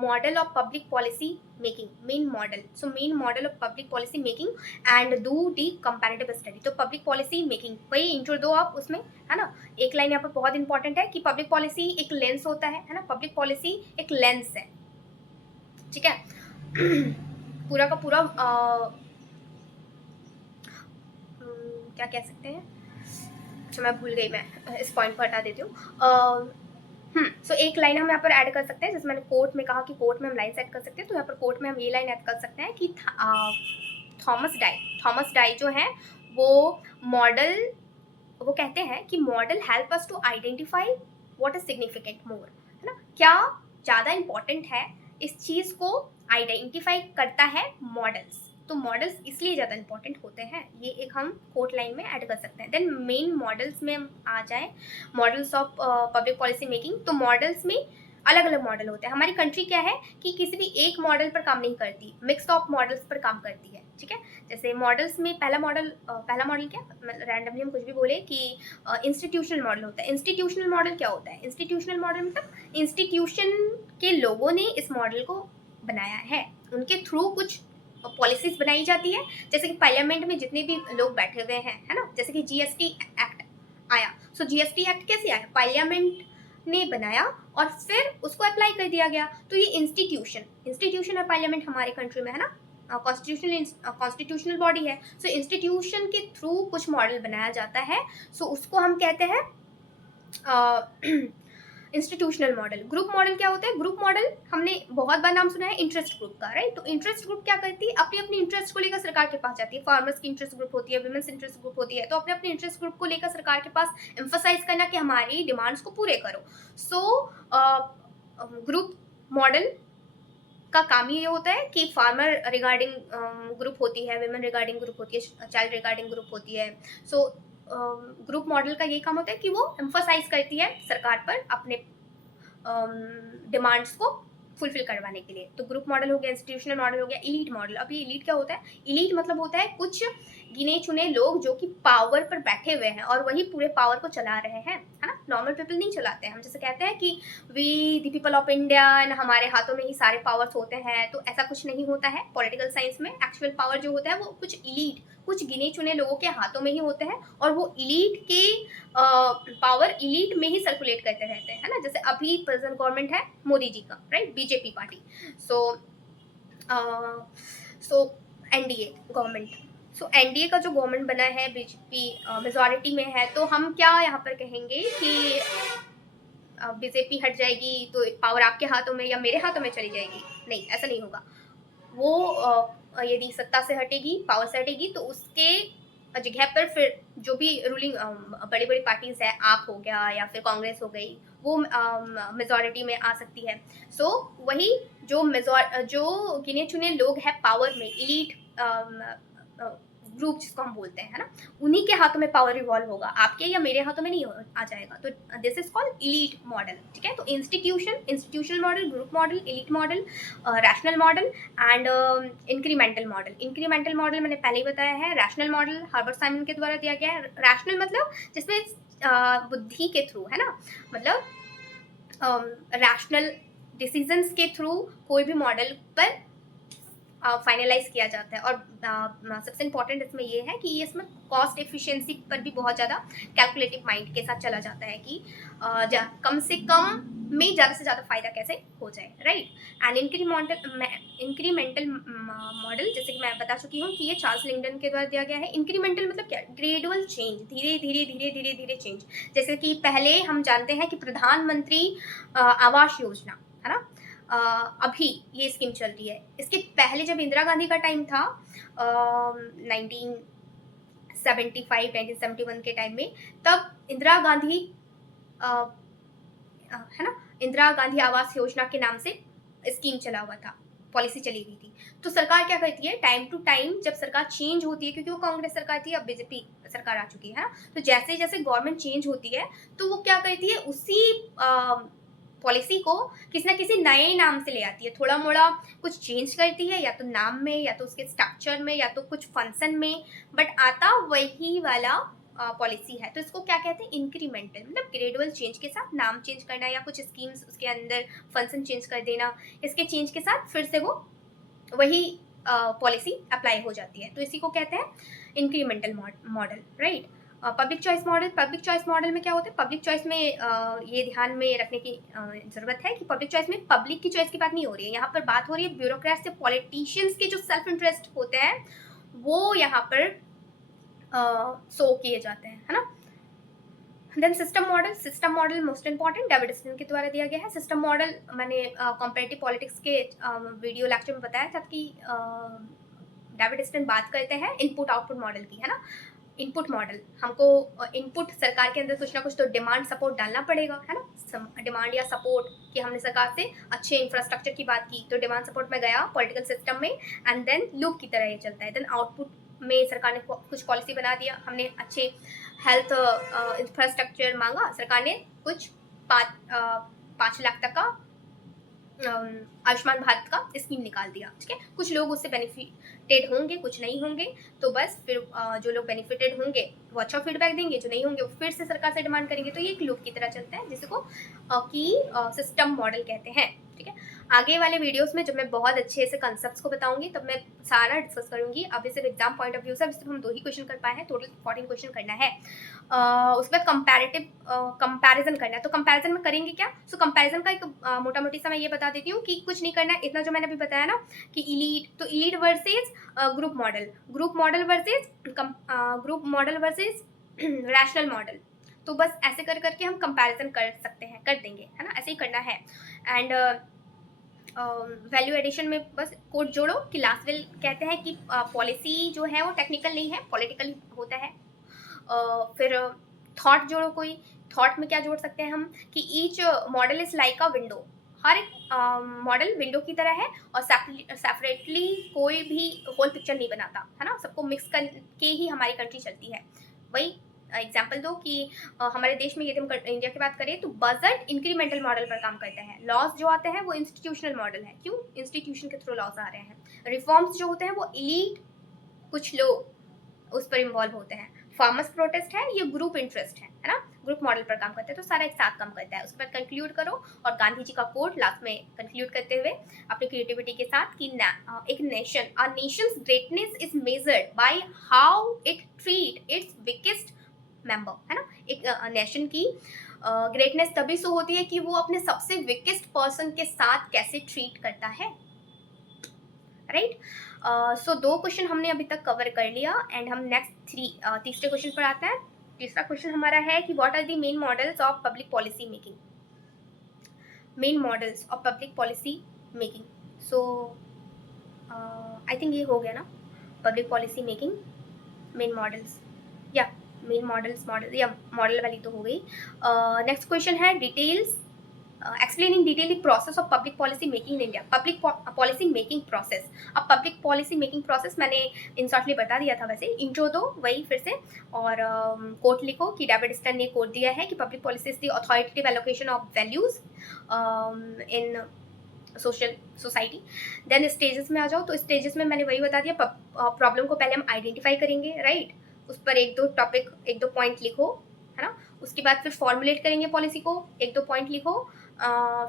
model of public policy making. Main model, so main model of public policy making and do the comparative study. तो public policy making वही intro दो आप उसमें, है ना। एक लाइन यहाँ पर बहुत इंपॉर्टेंट है कि पब्लिक पॉलिसी एक लेंस होता है ना। पब्लिक पॉलिसी एक लेंस है, ठीक है। पूरा का पूरा क्या कह सकते हैं, अच्छा मैं भूल गई, मैं इस पॉइंट को हटा देती हूँ। सो एक लाइन हम यहाँ पर ऐड कर सकते हैं, जैसे मैंने कोर्ट में कहा कि कोर्ट में हम लाइन ऐड कर सकते हैं, तो यहाँ पर कोर्ट में हम ये लाइन ऐड कर सकते हैं कि थॉमस डाई जो है वो मॉडल, वो कहते हैं कि model help us to identify what is significant more, है ना। क्या ज़्यादा इंपॉर्टेंट है, इस चीज़ को आइडेंटिफाई करता है मॉडल्स। तो मॉडल्स इसलिए ज़्यादा इंपॉर्टेंट होते हैं, ये एक हम कोर्ट लाइन में ऐड कर सकते हैं। देन मेन मॉडल्स में हम आ जाए, models of public policy making. तो मॉडल्स में अलग अलग मॉडल होते हैं। हमारी कंट्री क्या है कि किसी भी एक मॉडल पर काम नहीं करती, मिक्स ऑफ मॉडल्स पर काम करती है, ठीक है। जैसे मॉडल्स में पहला मॉडल क्या, रैंडमली हम कुछ भी बोले कि इंस्टीट्यूशनल मॉडल होता है। इंस्टीट्यूशनल मॉडल क्या होता है? इंस्टीट्यूशनल मॉडल मतलब इंस्टीट्यूशन के लोगों ने इस मॉडल को बनाया है, उनके थ्रू कुछ पॉलिसीज बनाई जाती है। जैसे कि पार्लियामेंट में जितने भी लोग बैठे हुए हैं, है ना, जैसे कि जीएसटी एक्ट आया। सो जीएसटी एक्ट कैसे आया? पार्लियामेंट ने बनाया और फिर उसको अप्लाई कर दिया गया। तो ये इंस्टीट्यूशन है पार्लियामेंट हमारे कंट्री में, है ना। कॉन्स्टिट्यूशनल बॉडी है। सो इंस्टीट्यूशन के थ्रू कुछ मॉडल बनाया जाता है, सो उसको हम कहते हैं इंस्टीट्यूशनल मॉडल। ग्रुप मॉडल क्या होता है? ग्रुप मॉडल हमने बहुत बार नाम सुना है इंटरेस्ट ग्रुप का, राइट। तो इंटरेस्ट ग्रुप क्या करती है? अपनी अपनी इंटरेस्ट को लेकर सरकार के पास जाती है। फार्मर्स की इंटरेस्ट ग्रुप होती है, वुमेन्स इंटरेस्ट ग्रुप होती है। तो अपने अपने इंटरेस्ट ग्रुप को लेकर सरकार के पास एम्फोसाइज करना कि हमारी डिमांड्स को पूरे करो। सो ग्रुप मॉडल का काम ये होता है कि फार्मर रिगार्डिंग ग्रुप होती है, वुमेन रिगार्डिंग ग्रुप होती है, चाइल्ड रिगार्डिंग ग्रुप होती है। सो ग्रुप मॉडल का ये काम होता है कि वो एम्फोसाइज करती है सरकार पर अपने डिमांड्स को फुलफिल करवाने के लिए। तो ग्रुप मॉडल हो गया, इंस्टीट्यूशनल मॉडल हो गया। इलीट मॉडल, अब ये इलीट क्या होता है? इलीट मतलब होता है कुछ गिने चुने लोग जो कि पावर पर बैठे हुए हैं और वही पूरे पावर को चला रहे हैं, है ना। नॉर्मल पीपल नहीं चलाते हैं। हम जैसे कहते हैं कि we the people of India, हमारे हाथों में ही सारे पावर्स होते हैं, तो ऐसा कुछ नहीं होता है। पॉलिटिकल साइंस में एक्चुअल पावर जो होता है वो कुछ इलीट, कुछ गिने चुने लोगों के हाथों में ही होते हैं, और वो इलीट के पावर इलीट में ही सर्कुलेट करते रहते हैं, है ना। जैसे अभी प्रेजेंट गवर्नमेंट है मोदी जी का, राइट, बीजेपी पार्टी। सो एनडीए गवर्नमेंट, सो एनडीए का जो गवर्नमेंट बना है, बीजेपी मेजॉरिटी में है, तो हम क्या यहाँ पर कहेंगे कि बीजेपी हट जाएगी तो पावर आपके हाथों में या मेरे हाथों में चली जाएगी? नहीं, ऐसा नहीं होगा। वो यदि सत्ता से हटेगी, पावर से हटेगी, तो उसके जगह पर फिर जो भी रूलिंग बड़ी बड़ी पार्टीज है, आप हो गया या फिर कांग्रेस हो गई, वो मेजॉरिटी में आ सकती है। सो वही जो जो गिने चुने लोग हैं पावर में, इलीट ग्रुप जिसको हम बोलते हैं, है ना, उन्हीं के हाथों में पावर रिवॉल्व होगा, आपके या मेरे हाथों में नहीं आ जाएगा। तो this is called elite model, ठीक है। तो institutional model, group model, elite model, rational model and incremental model. Incremental model मैंने पहले ही बताया है। रैशनल मॉडल हर्बर्ट साइमन के द्वारा दिया गया है। रैशनल मतलब जिसमें बुद्धि के थ्रू, है ना, मतलब रैशनल डिसीजंस के थ्रू कोई भी मॉडल पर फाइनलाइज किया जाता है। और सबसे इम्पॉर्टेंट इसमें ये है कि ये इसमें कॉस्ट एफिशिएंसी पर भी बहुत ज़्यादा कैलकुलेटिव माइंड के साथ चला जाता है कि कम से कम में ज़्यादा से ज़्यादा फायदा कैसे हो जाए, राइट। एंड इंक्रीमेंटल मॉडल, जैसे कि मैं बता चुकी हूँ कि ये चार्ल्स लिंगडन के द्वारा दिया गया है। इंक्रीमेंटल मतलब क्या? ग्रेजुअल चेंज, धीरे धीरे धीरे धीरे धीरे चेंज। जैसे कि पहले हम जानते हैं कि प्रधानमंत्री आवास योजना, है ना, अभी ये स्कीम चल रही है। इसके पहले जब इंदिरा गांधी का टाइम था 1971 के टाइम में, तब इंदिरा गांधी है ना, इंदिरा गांधी आवास योजना के नाम से स्कीम चला हुआ था, पॉलिसी चली हुई थी। तो सरकार क्या करती है, टाइम टू टाइम जब सरकार चेंज होती है, क्योंकि वो कांग्रेस सरकार थी, अब बीजेपी सरकार आ चुकी है ना, तो जैसे जैसे गवर्नमेंट चेंज होती है तो वो क्या करती है, उसी पॉलिसी को किसी ना किसी नए नाम से ले आती है, थोड़ा मोड़ा कुछ चेंज करती है, या तो नाम में, या तो उसके स्ट्रक्चर में, या तो कुछ फंक्शन में, बट आता वही वाला पॉलिसी है, तो इसको क्या कहते हैं, इंक्रीमेंटल, मतलब ग्रेजुअल चेंज के साथ नाम चेंज करना या कुछ स्कीम्स उसके अंदर फंक्शन चेंज कर देना, इसके चेंज के साथ फिर से वो वही पॉलिसी अप्लाई हो जाती है, तो इसी को कहते हैं incremental model, right. Public choice model में क्या होता है, पब्लिक चॉइस में ये ध्यान में रखने की ज़रूरत है कि पब्लिक चॉइस में पब्लिक की चॉइस की बात नहीं हो रही है, यहाँ पर बात हो रही है ब्यूरोक्रेट्स से पॉलिटिशियंस के जो सेल्फ इंटरेस्ट होते हैं वो यहाँ पर शो किए जाते हैं, है ना। Then system model most important, David Easton के द्वारा दिया गया है। सिस्टम मॉडल मैंने कंपैरेटिव पॉलिटिक्स के वीडियो लेक्चर में बताया था कि डेविड स्टन बात करते हैं इनपुट आउटपुट मॉडल की, है ना। इनपुट मॉडल, हमको इनपुट सरकार के अंदर कुछ ना कुछ तो डिमांड सपोर्ट डालना पड़ेगा, है ना। डिमांड या सपोर्ट कि हमने सरकार से अच्छे इंफ्रास्ट्रक्चर की बात की, तो डिमांड सपोर्ट में गया पॉलिटिकल सिस्टम में, एंड देन लूप की तरह ये चलता है। देन आउटपुट में सरकार ने कुछ पॉलिसी बना दिया, हमने अच्छे हेल्थ इंफ्रास्ट्रक्चर मांगा, सरकार ने कुछ 5 लाख तक का आयुष्मान भारत का स्कीम निकाल दिया, ठीक है। कुछ लोग उससे बेनिफिटेड होंगे, कुछ नहीं होंगे, तो बस फिर जो लोग बेनिफिटेड होंगे वो अच्छा फीडबैक देंगे, जो नहीं होंगे वो फिर से सरकार से डिमांड करेंगे, तो ये एक लूप की तरह चलता है जिसको की सिस्टम मॉडल कहते हैं, ठीक है। आगे वाले वीडियोस में जब मैं बहुत अच्छे से कंसेप्ट्स को बताऊंगी तब मैं सारा डिस्कस करूंगी। अभी सिर्फ एग्जाम पॉइंट ऑफ व्यू से सिर्फ हम 2 ही क्वेश्चन कर पाए हैं, टोटल 14 क्वेश्चन करना है। उसके बाद कंपैरिजन करना है, तो कंपैरिजन में करेंगे क्या, सो कंपैरिजन का एक मोटा मोटी सा मैं ये बता देती हूँ कि कुछ नहीं करना है, इतना जो मैंने अभी बताया ना कि elite versus group model versus rational model, तो बस ऐसे कर करके हम कंपैरिजन कर सकते हैं, कर देंगे, है ना, ऐसे ही करना है। एंड वैल्यू एडिशन में बस कोड जोड़ो कि लास्टवेल कहते हैं कि पॉलिसी जो है वो टेक्निकल नहीं है, पॉलिटिकल होता है। फिर थॉट जोड़ो, कोई थॉट में क्या जोड़ सकते हैं हम कि each model is like a window, हर एक मॉडल विंडो की तरह है और सेपरेटली कोई भी होल पिक्चर नहीं बनाता, है ना, सबको मिक्स करके ही हमारी कंट्री चलती है। वही एग्जाम्पल दो कि हमारे देश में यदि हम इंडिया की बात करें तो बजट इंक्रीमेंटल मॉडल पर काम करता है, लॉज जो आते हैं वो इंस्टीट्यूशनल मॉडल है, क्यों, इंस्टीट्यूशन के थ्रू लॉज आ रहे हैं। रिफॉर्म्स जो होते हैं वो एलीट कुछ लोग उस पर इन्वॉल्व होते हैं। फार्मर्स प्रोटेस्ट है, ये ग्रुप इंटरेस्ट है ना, ग्रुप मॉडल पर काम करते हैं, तो सारा एक साथ काम करता है। उसके बाद कंक्लूड करो और गांधी जी का कोट लास्ट में कंक्लूड करते हुए अपनी क्रिएटिविटी के साथ कि एक nation, a Nations greatness is measured by how it treat it's weakest member, है ना। एक नेशन की ग्रेटनेस तभी सो होती है कि वो अपने सबसे वीकेस्ट पर्सन के साथ कैसे ट्रीट करता है, राइट। सो 2 क्वेश्चन हमने अभी तक कवर कर लिया एंड हम नेक्स्ट तीसरे क्वेश्चन पर आते हैं। तीसरा क्वेश्चन हमारा है कि what are the main models of public policy making, main models of public policy making. So I think ये हो गया ना, public policy making main models, या मेन मॉडल या मॉडल वाली तो हो गई। नेक्स्ट क्वेश्चन है details explaining detail the process of public policy making in India, public policy making process. अब पब्लिक पॉलिसी मेकिंग प्रोसेस मैंने इन शॉर्टली बता दिया था, वैसे इंट्रो दो वही फिर से, और कोट लिखो कि डेविड स्टन ने कोट दिया है कि public policy is the authoritative allocation of values in social society. Then stages में आ जाओ, तो स्टेजेस में मैंने वही बता दिया, प्रॉब्लम को पहले हम आइडेंटिफाई करेंगे, राइट, उस पर 1-2 पॉइंट लिखो, है ना। उसके बाद फिर फॉर्मुलेट करेंगे पॉलिसी को, 1-2 पॉइंट लिखो,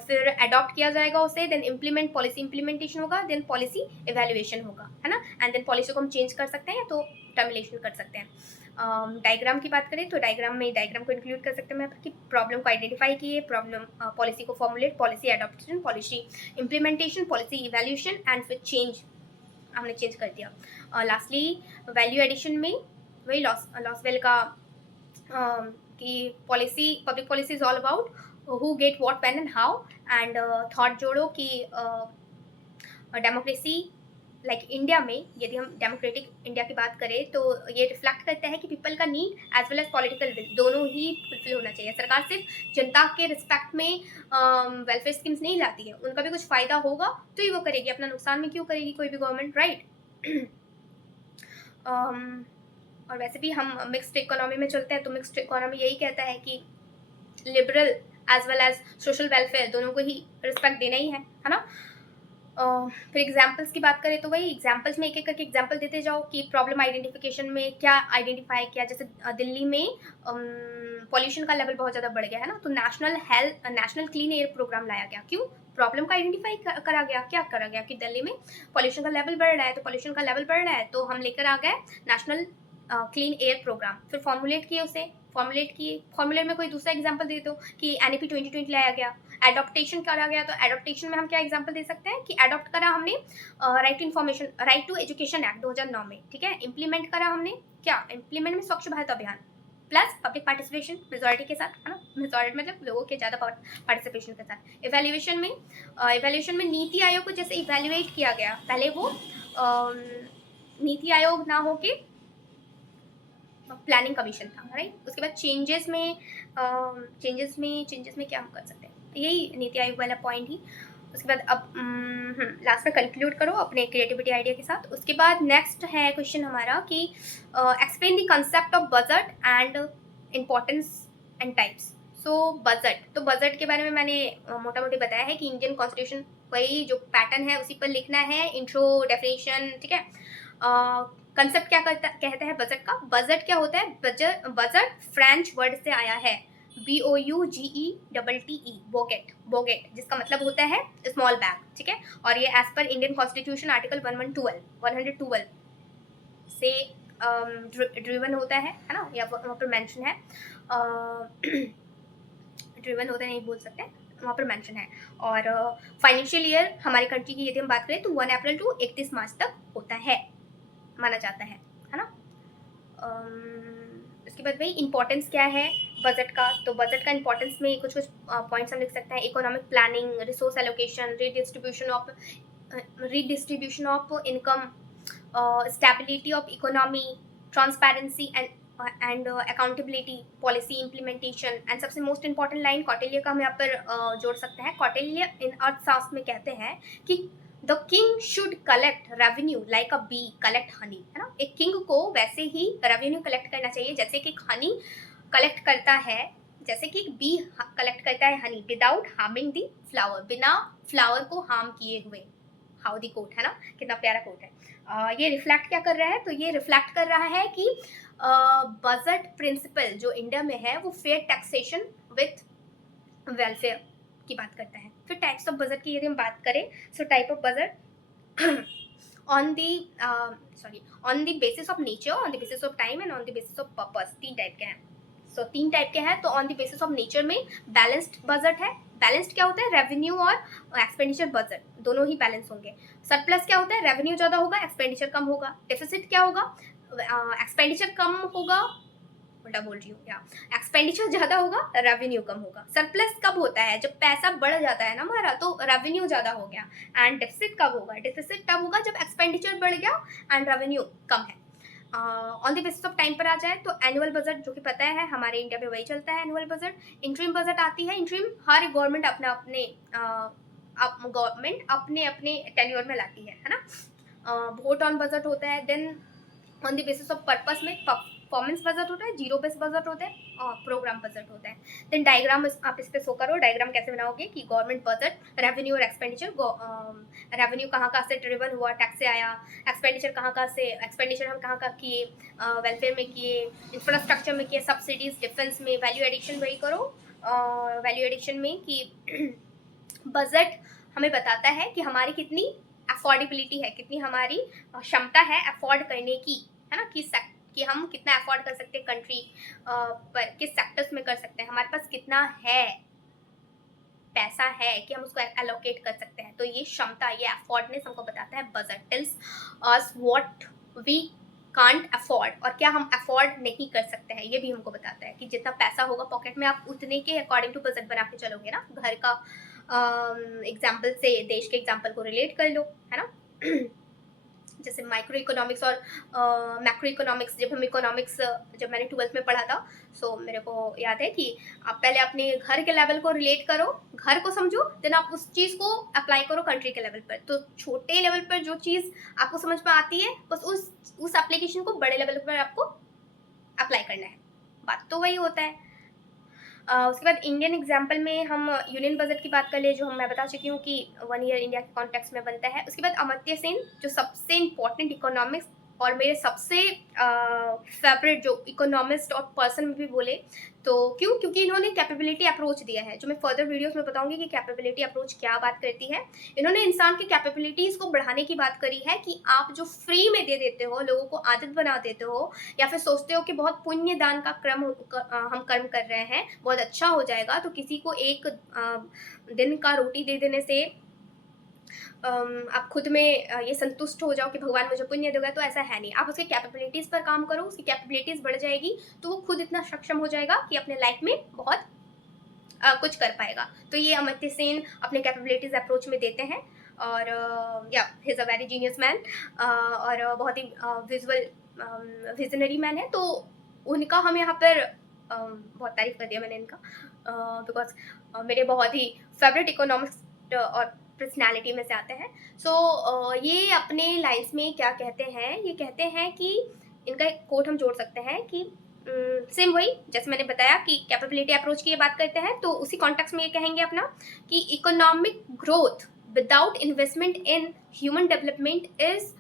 फिर अडॉप्ट किया जाएगा उसे, देन इम्प्लीमेंट, पॉलिसी इम्प्लीमेंटेशन होगा, देन पॉलिसी इवेल्युएशन होगा, है ना, एंड देन पॉलिसी को हम चेंज कर सकते हैं तो टर्मिनेशन कर सकते हैं। डायग्राम की बात करें तो डायग्राम को इंक्लूड कर सकते हैं मैं कि प्रॉब्लम को आइडेंटिफाई किए, प्रॉब्लम पॉलिसी को formulate, policy adoption, policy implementation, policy evaluation and फिर चेंज, हमने चेंज कर दिया। लास्टली वैल्यू एडिशन में वही लॉसवेल का कि policy, public policy is all about who get what when and how, and thought जोड़ो कि डेमोक्रेसी लाइक इंडिया में, यदि हम डेमोक्रेटिक इंडिया की बात करें तो ये रिफ्लेक्ट करता है कि पीपल का need as well as political will दोनों ही फुलफिल होना चाहिए। सरकार सिर्फ जनता के रिस्पेक्ट में वेलफेयर स्कीम्स नहीं लाती है, उनका भी कुछ फ़ायदा होगा तो ही वो करेगी, अपना नुकसान में क्यों करेगी कोई भी गवर्नमेंट, राइट। और वैसे भी हम मिक्स्ड इकोनॉमी में चलते हैं, तो मिक्स्ड इकोनॉमी यही कहता है कि liberal as well as social welfare दोनों को ही रिस्पेक्ट देना ही है ना। फिर एग्जाम्पल्स की बात करें तो वही एग्जाम्पल्स में एक एक करके एग्जाम्पल देते जाओ कि प्रॉब्लम आइडेंटिफिकेशन में क्या आइडेंटिफाई किया। जैसे दिल्ली में पॉल्यूशन का लेवल बहुत ज़्यादा बढ़ गया है ना, तो नेशनल क्लीन एयर प्रोग्राम लाया गया। क्यों? प्रॉब्लम का आइडेंटिफाई करा गया। क्या करा गया कि दिल्ली में पॉल्यूशन का लेवल बढ़ रहा है, तो पॉल्यूशन का लेवल बढ़ रहा है तो हम लेकर आ गए नेशनल क्लीन एयर प्रोग्राम। फिर फॉर्मुलेट किए उसे, फॉर्मुलेट में कोई दूसरा एग्जाम्पल दे दो कि NEP 2020 लाया गया। एडॉप्टेशन करा गया, तो एडॉप्टेशन में हम क्या एग्जांपल दे सकते हैं कि एडॉप्ट करा हमने राइट टू एजुकेशन एक्ट 2009 में, ठीक है। इम्प्लीमेंट करा हमने क्या? इम्प्लीमेंट में स्वच्छ भारत अभियान प्लस पब्लिक पार्टिसिपेशन मेजॉरिटी के साथ, है ना, मेजॉरिटी मतलब लोगों के ज़्यादा पार्टिसिपेशन के साथ। इवेल्युएशन में नीति आयोग को जैसे इवेल्युएट किया गया, पहले वो नीति आयोग ना हो के प्लानिंग कमीशन था, राइट। उसके बाद चेंजेस में क्या हम कर सकते हैं, यही नीति आयोग वाला पॉइंट ही। उसके बाद अब लास्ट में कंक्लूड करो अपने क्रिएटिविटी आइडिया के साथ। उसके बाद नेक्स्ट है क्वेश्चन हमारा कि explain the concept of budget and importance and types. So budget, तो बजट के बारे में मैंने मोटा मोटी बताया है कि इंडियन कॉन्स्टिट्यूशन वही जो पैटर्न है उसी पर लिखना है, इंट्रो, डेफिनेशन, ठीक है। कंसेप्ट क्या कहता है बजट का? बजट क्या होता है? बजट फ्रेंच वर्ड से आया है, BOUGETTE, बोगेट, जिसका मतलब होता है स्मॉल बैग, ठीक है। और ये as per Indian constitution article 112 से ड्रिवन होता है ना, या वहाँ पर मेंशन है। ड्रिवन होता है नहीं बोल सकते, वहाँ पर मेंशन है। और फाइनेंशियल ईयर हमारी कंट्री की यदि हम बात करें तो 1 अप्रैल टू 31 मार्च तक होता है, माना जाता है ना। उसके बाद भाई इंपॉर्टेंस क्या है बजट का? तो बजट का इंपॉर्टेंस में कुछ पॉइंट्स हम लिख सकते हैं। Economic planning, resource allocation, redistribution of income, stability of economy, transparency and accountability, policy implementation and सबसे मोस्ट इंपॉर्टेंट लाइन कौटिल्य का हम यहाँ पर जोड़ सकते हैं। कौटिल्य इन अर्थशास्त्र में कहते हैं कि the king should collect revenue like a bee collect honey, है ना। एक किंग को वैसे ही रेवेन्यू कलेक्ट करना चाहिए जैसे कि हनी कलेक्ट करता है, जैसे कि बी कलेक्ट करता है हनी, विदाउट हार्मिंग दी फ्लावर, बिना फ्लावर को हार्म किए हुए। हाउ दी कोट, है ना, कितना प्यारा कोट है। ये रिफ्लेक्ट क्या कर रहा है? तो ये रिफ्लेक्ट कर रहा है कि बजट प्रिंसिपल जो इंडिया में है वो फेयर टैक्सेशन विथ वेलफेयर की बात करता है। फिर टाइप्स ऑफ बजट की यदि हम बात करें, so type of budget on the basis of nature, on the basis of time and on the basis of purpose, 3 type के हैं। सो 3 टाइप के हैं। तो on the basis of nature में बैलेंस्ड बजट है। बैलेंस्ड क्या होता है? रेवेन्यू और एक्सपेंडिचर बजट दोनों ही बैलेंस होंगे। सरप्लस क्या होता है? रेवेन्यू ज़्यादा होगा, एक्सपेंडिचर कम होगा। डेफिसिट क्या होगा? एक्सपेंडिचर कम होगा, उल्टा बोल रही हूँ क्या, एक्सपेंडिचर ज़्यादा होगा, रेवेन्यू कम होगा। सरप्लस कब होता है? जब पैसा बढ़ जाता है ना हमारा, तो रेवेन्यू ज़्यादा हो गया। एंड डेफिसिट कब होगा? डेफिसिट तब होगा जब एक्सपेंडिचर बढ़ गया एंड रेवेन्यू कम है। On the basis of time पर आ जाए तो एनुअल बजट, जो कि पता है हमारे इंडिया में वही चलता है एनुअल बजट। इंटरिम बजट आती है। इंटरिम हर गवर्नमेंट अपने अपने टेन्योर में लाती है ना। वोट ऑन बजट होता है। Then on the basis of purpose में परफॉर्मेंस बजट होता है, जीरो बेस बजट होता है और प्रोग्राम बजट होता है। देन डायग्राम आप इस पे शो करो, डायग्राम कैसे बनाओगे कि गवर्नमेंट बजट, रेवेन्यू और एक्सपेंडिचर। रेवेन्यू कहाँ से ड्रिवन हुआ, टैक्स से आया। एक्सपेंडिचर कहाँ से, एक्सपेंडिचर हम कहाँ किए, वेलफेयर में किए, इंफ्रास्ट्रक्चर में किए, सब्सिडीज, डिफेंस में। वैल्यू एडिशन वही करो, वैल्यू एडिशन में कि बजट हमें बताता है कि हमारी कितनी अफोर्डेबिलिटी है, कितनी हमारी क्षमता है अफोर्ड करने की, है ना, कि हम कितना अफोर्ड कर सकते हैं कंट्री पर, किस सेक्टर्स में कर सकते हैं, हमारे पास कितना है पैसा है कि हम उसको एलोकेट कर सकते हैं। तो ये क्षमता, ये अफोर्डनेस हमको बताता है budget. Tells us what we can't afford, और क्या हम अफोर्ड नहीं कर सकते हैं, ये भी हमको बताता है कि जितना पैसा होगा पॉकेट में आप उतने के अकॉर्डिंग टू बजट बना के चलोगे ना। घर का एग्जाम्पल से देश के एग्जाम्पल को रिलेट कर लो, है ना। जैसे माइक्रो इकोनॉमिक्स और मैक्रो इकोनॉमिक्स, जब मैंने 12th में पढ़ा था, सो मेरे को याद है कि आप पहले अपने घर के लेवल को रिलेट करो, घर को समझो, देन आप उस चीज़ को अप्लाई करो कंट्री के लेवल पर। तो छोटे लेवल पर जो चीज़ आपको समझ में आती है, बस उस एप्लीकेशन को बड़े लेवल पर आपको अप्लाई करना है। बात तो वही होता है। उसके बाद इंडियन एग्जाम्पल में हम यूनियन बजट की बात कर ले, जो मैं बता चुकी हूँ कि 1 ईयर इंडिया के कॉन्टेक्स्ट में बनता है। उसके बाद अमर्त्य सेन, जो सबसे इम्पोर्टेंट इकोनॉमिक्स और मेरे सबसे फेवरेट जो इकोनॉमिस्ट और पर्सन भी बोले तो क्यों, क्योंकि इन्होंने कैपेबिलिटी अप्रोच दिया है, जो मैं फर्दर वीडियोस में बताऊंगी कि कैपेबिलिटी अप्रोच क्या बात करती है। इन्होंने इंसान की कैपेबिलिटीज़ को बढ़ाने की बात करी है कि आप जो फ्री में दे देते हो, लोगों को आदत बना देते हो, या फिर सोचते हो कि बहुत पुण्य दान का हम कर्म कर रहे हैं, बहुत अच्छा हो जाएगा, तो किसी को एक दिन का रोटी दे देने से आप खुद में ये संतुष्ट हो जाओ कि भगवान मुझे पुण्य देगा, तो ऐसा है नहीं। आप उसके कैपेबिलिटीज़ पर काम करो, उसकी कैपेबिलिटीज़ बढ़ जाएगी, तो वो खुद इतना सक्षम हो जाएगा कि अपने लाइफ में बहुत कुछ कर पाएगा। तो ये अमर्त्य सेन अपने कैपेबिलिटीज़ अप्रोच में देते हैं, और या he is a very genius man, और बहुत ही विजनरी मैन है। तो उनका हम यहाँ पर बहुत तारीफ कर दिया मैंने इनका, बिकॉज मेरे बहुत ही फेवरेट इकोनॉमिक्स और पर्सनैलिटी में से आते हैं। सो ये अपने लाइफ में क्या कहते हैं, ये कहते हैं कि इनका एक कोट हम जोड़ सकते हैं कि सेम वही जैसे मैंने बताया कि कैपेबिलिटी अप्रोच की ये बात करते हैं, तो उसी कॉन्टेक्स्ट में ये कहेंगे अपना कि economic growth without investment in human development is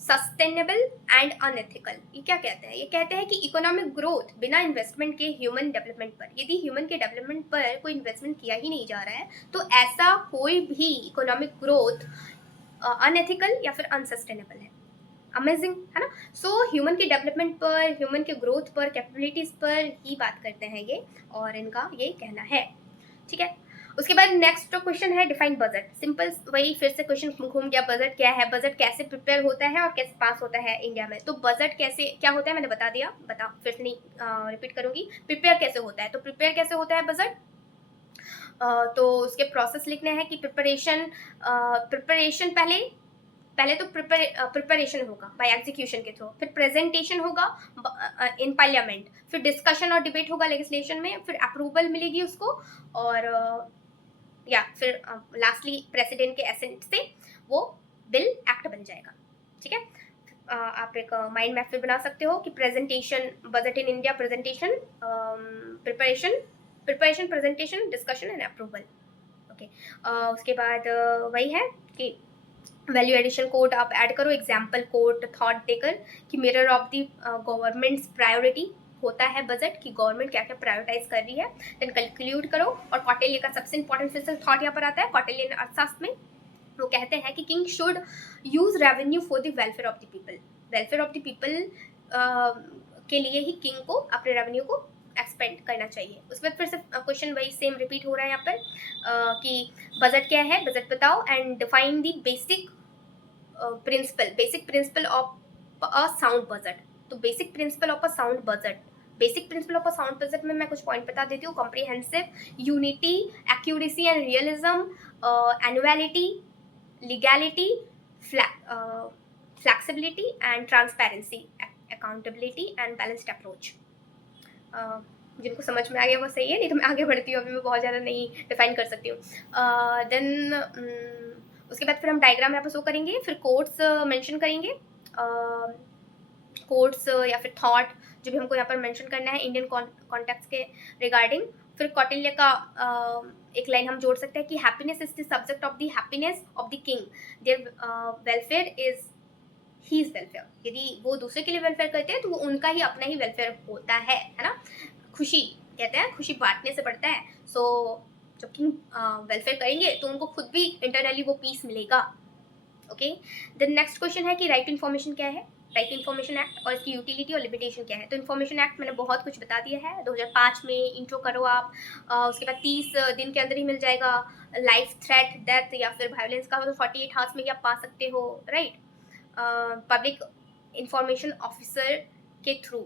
sustainable and unethical. ये क्या कहते हैं, ये कहते हैं कि इकोनॉमिक ग्रोथ बिना इन्वेस्टमेंट के ह्यूमन डेवलपमेंट पर, यदि ह्यूमन के डेवलपमेंट पर कोई इन्वेस्टमेंट किया ही नहीं जा रहा है, तो ऐसा कोई भी इकोनॉमिक ग्रोथ अनएथिकल या फिर अनसस्टेनेबल है। अमेजिंग है ना। सो ह्यूमन के डेवलपमेंट पर, ह्यूमन के ग्रोथ पर, कैपेबिलिटीज पर ही बात करते हैं ये, और इनका ये कहना है। ठीक है, उसके बाद नेक्स्ट क्वेश्चन है डिफाइन बजट। सिंपल वही फिर से क्वेश्चन घूम गया, बजट क्या है, बजट कैसे प्रिपेयर होता है और कैसे पास होता है इंडिया में। तो बजट कैसे क्या होता है मैंने बता दिया, फिर से नहीं रिपीट करूंगी। प्रिपेयर कैसे होता है, तो प्रिपेयर कैसे होता है बजट, तो उसके प्रोसेस लिखने हैं कि प्रिपरेशन पहले तो प्रिपरेशन होगा बाय एग्जीक्यूशन के थ्रू, फिर प्रेजेंटेशन होगा इन पार्लियामेंट, फिर डिस्कशन और डिबेट होगा लेजिस्लेशन में, फिर अप्रूवल मिलेगी उसको, और या फिर लास्टली प्रेसिडेंट के एसेंट से वो बिल एक्ट बन जाएगा। ठीक है, आप एक माइंड मैप भी बना सकते हो कि presentation, budget in India, presentation, preparation, presentation, discussion and approval. Okay, उसके बाद वही है कि वैल्यू एडिशन कोड आप ऐड करो, एग्जाम्पल कोड थॉट देकर कि mirror of the governments priority होता है बजट, कि गवर्नमेंट क्या क्या प्रायोरिटाइज कर रही है, देन कंक्लूड करो। और कौटिल्य का सबसे इंपॉर्टेंट फिजिकल थॉट यहाँ पर आता है, कौटिल्यन अर्थशास्त्र में वो कहते हैं कि king should use revenue for the welfare of the people. Welfare of the people के लिए ही किंग को अपने रेवेन्यू को एक्सपेंड करना चाहिए। उसमें फिर से क्वेश्चन वही सेम रिपीट हो रहा है यहाँ पर कि बजट क्या है, बजट बताओ, and define the basic principle of a sound budget. तो basic principle of a sound budget में मैं कुछ पॉइंट बता देती हूँ। Comprehensive, unity, accuracy and realism, annuality, legality, flexibility and transparency, accountability and balanced approach. जिनको समझ में आ गया वो सही है, नहीं तो मैं आगे बढ़ती हूँ, अभी मैं बहुत ज़्यादा नहीं डिफाइन कर सकती हूँ। देन उसके बाद फिर हम डायग्राम यहाँ पर शो करेंगे, फिर कोट्स मेंशन करेंगे, कोट्स या फिर थॉट जो भी हमको यहाँ पर मेंशन करना है इंडियन कॉन्टेक्स्ट के रिगार्डिंग। फिर कौटिल्य का एक लाइन हम जोड़ सकते हैं कि happiness is the subject of the happiness of the king, their welfare is his welfare. यदि वो दूसरे के लिए वेलफेयर करते हैं तो वो उनका ही अपना ही वेलफेयर होता है ना। खुशी कहते हैं, खुशी बांटने से बढ़ता है। सो जब किंग वेलफेयर करेंगे तो उनको खुद भी इंटरनली वो पीस मिलेगा। ओके, देन नेक्स्ट क्वेश्चन है कि राइट टू इन्फॉर्मेशन क्या है, राइट टू इन्फॉर्मेशन एक्ट और इसकी यूटिलिटी और लिमिटेशन क्या है। तो इन्फॉर्मेशन एक्ट मैंने बहुत कुछ बता दिया है, 2005 में इंट्रो करो आप, उसके बाद 30 दिन के अंदर ही मिल जाएगा। लाइफ थ्रेट, डेथ या फिर वायलेंस का हो तो 48 आवर्स में ही आप पा सकते हो, राइट। पब्लिक इंफॉर्मेशन ऑफिसर के थ्रू,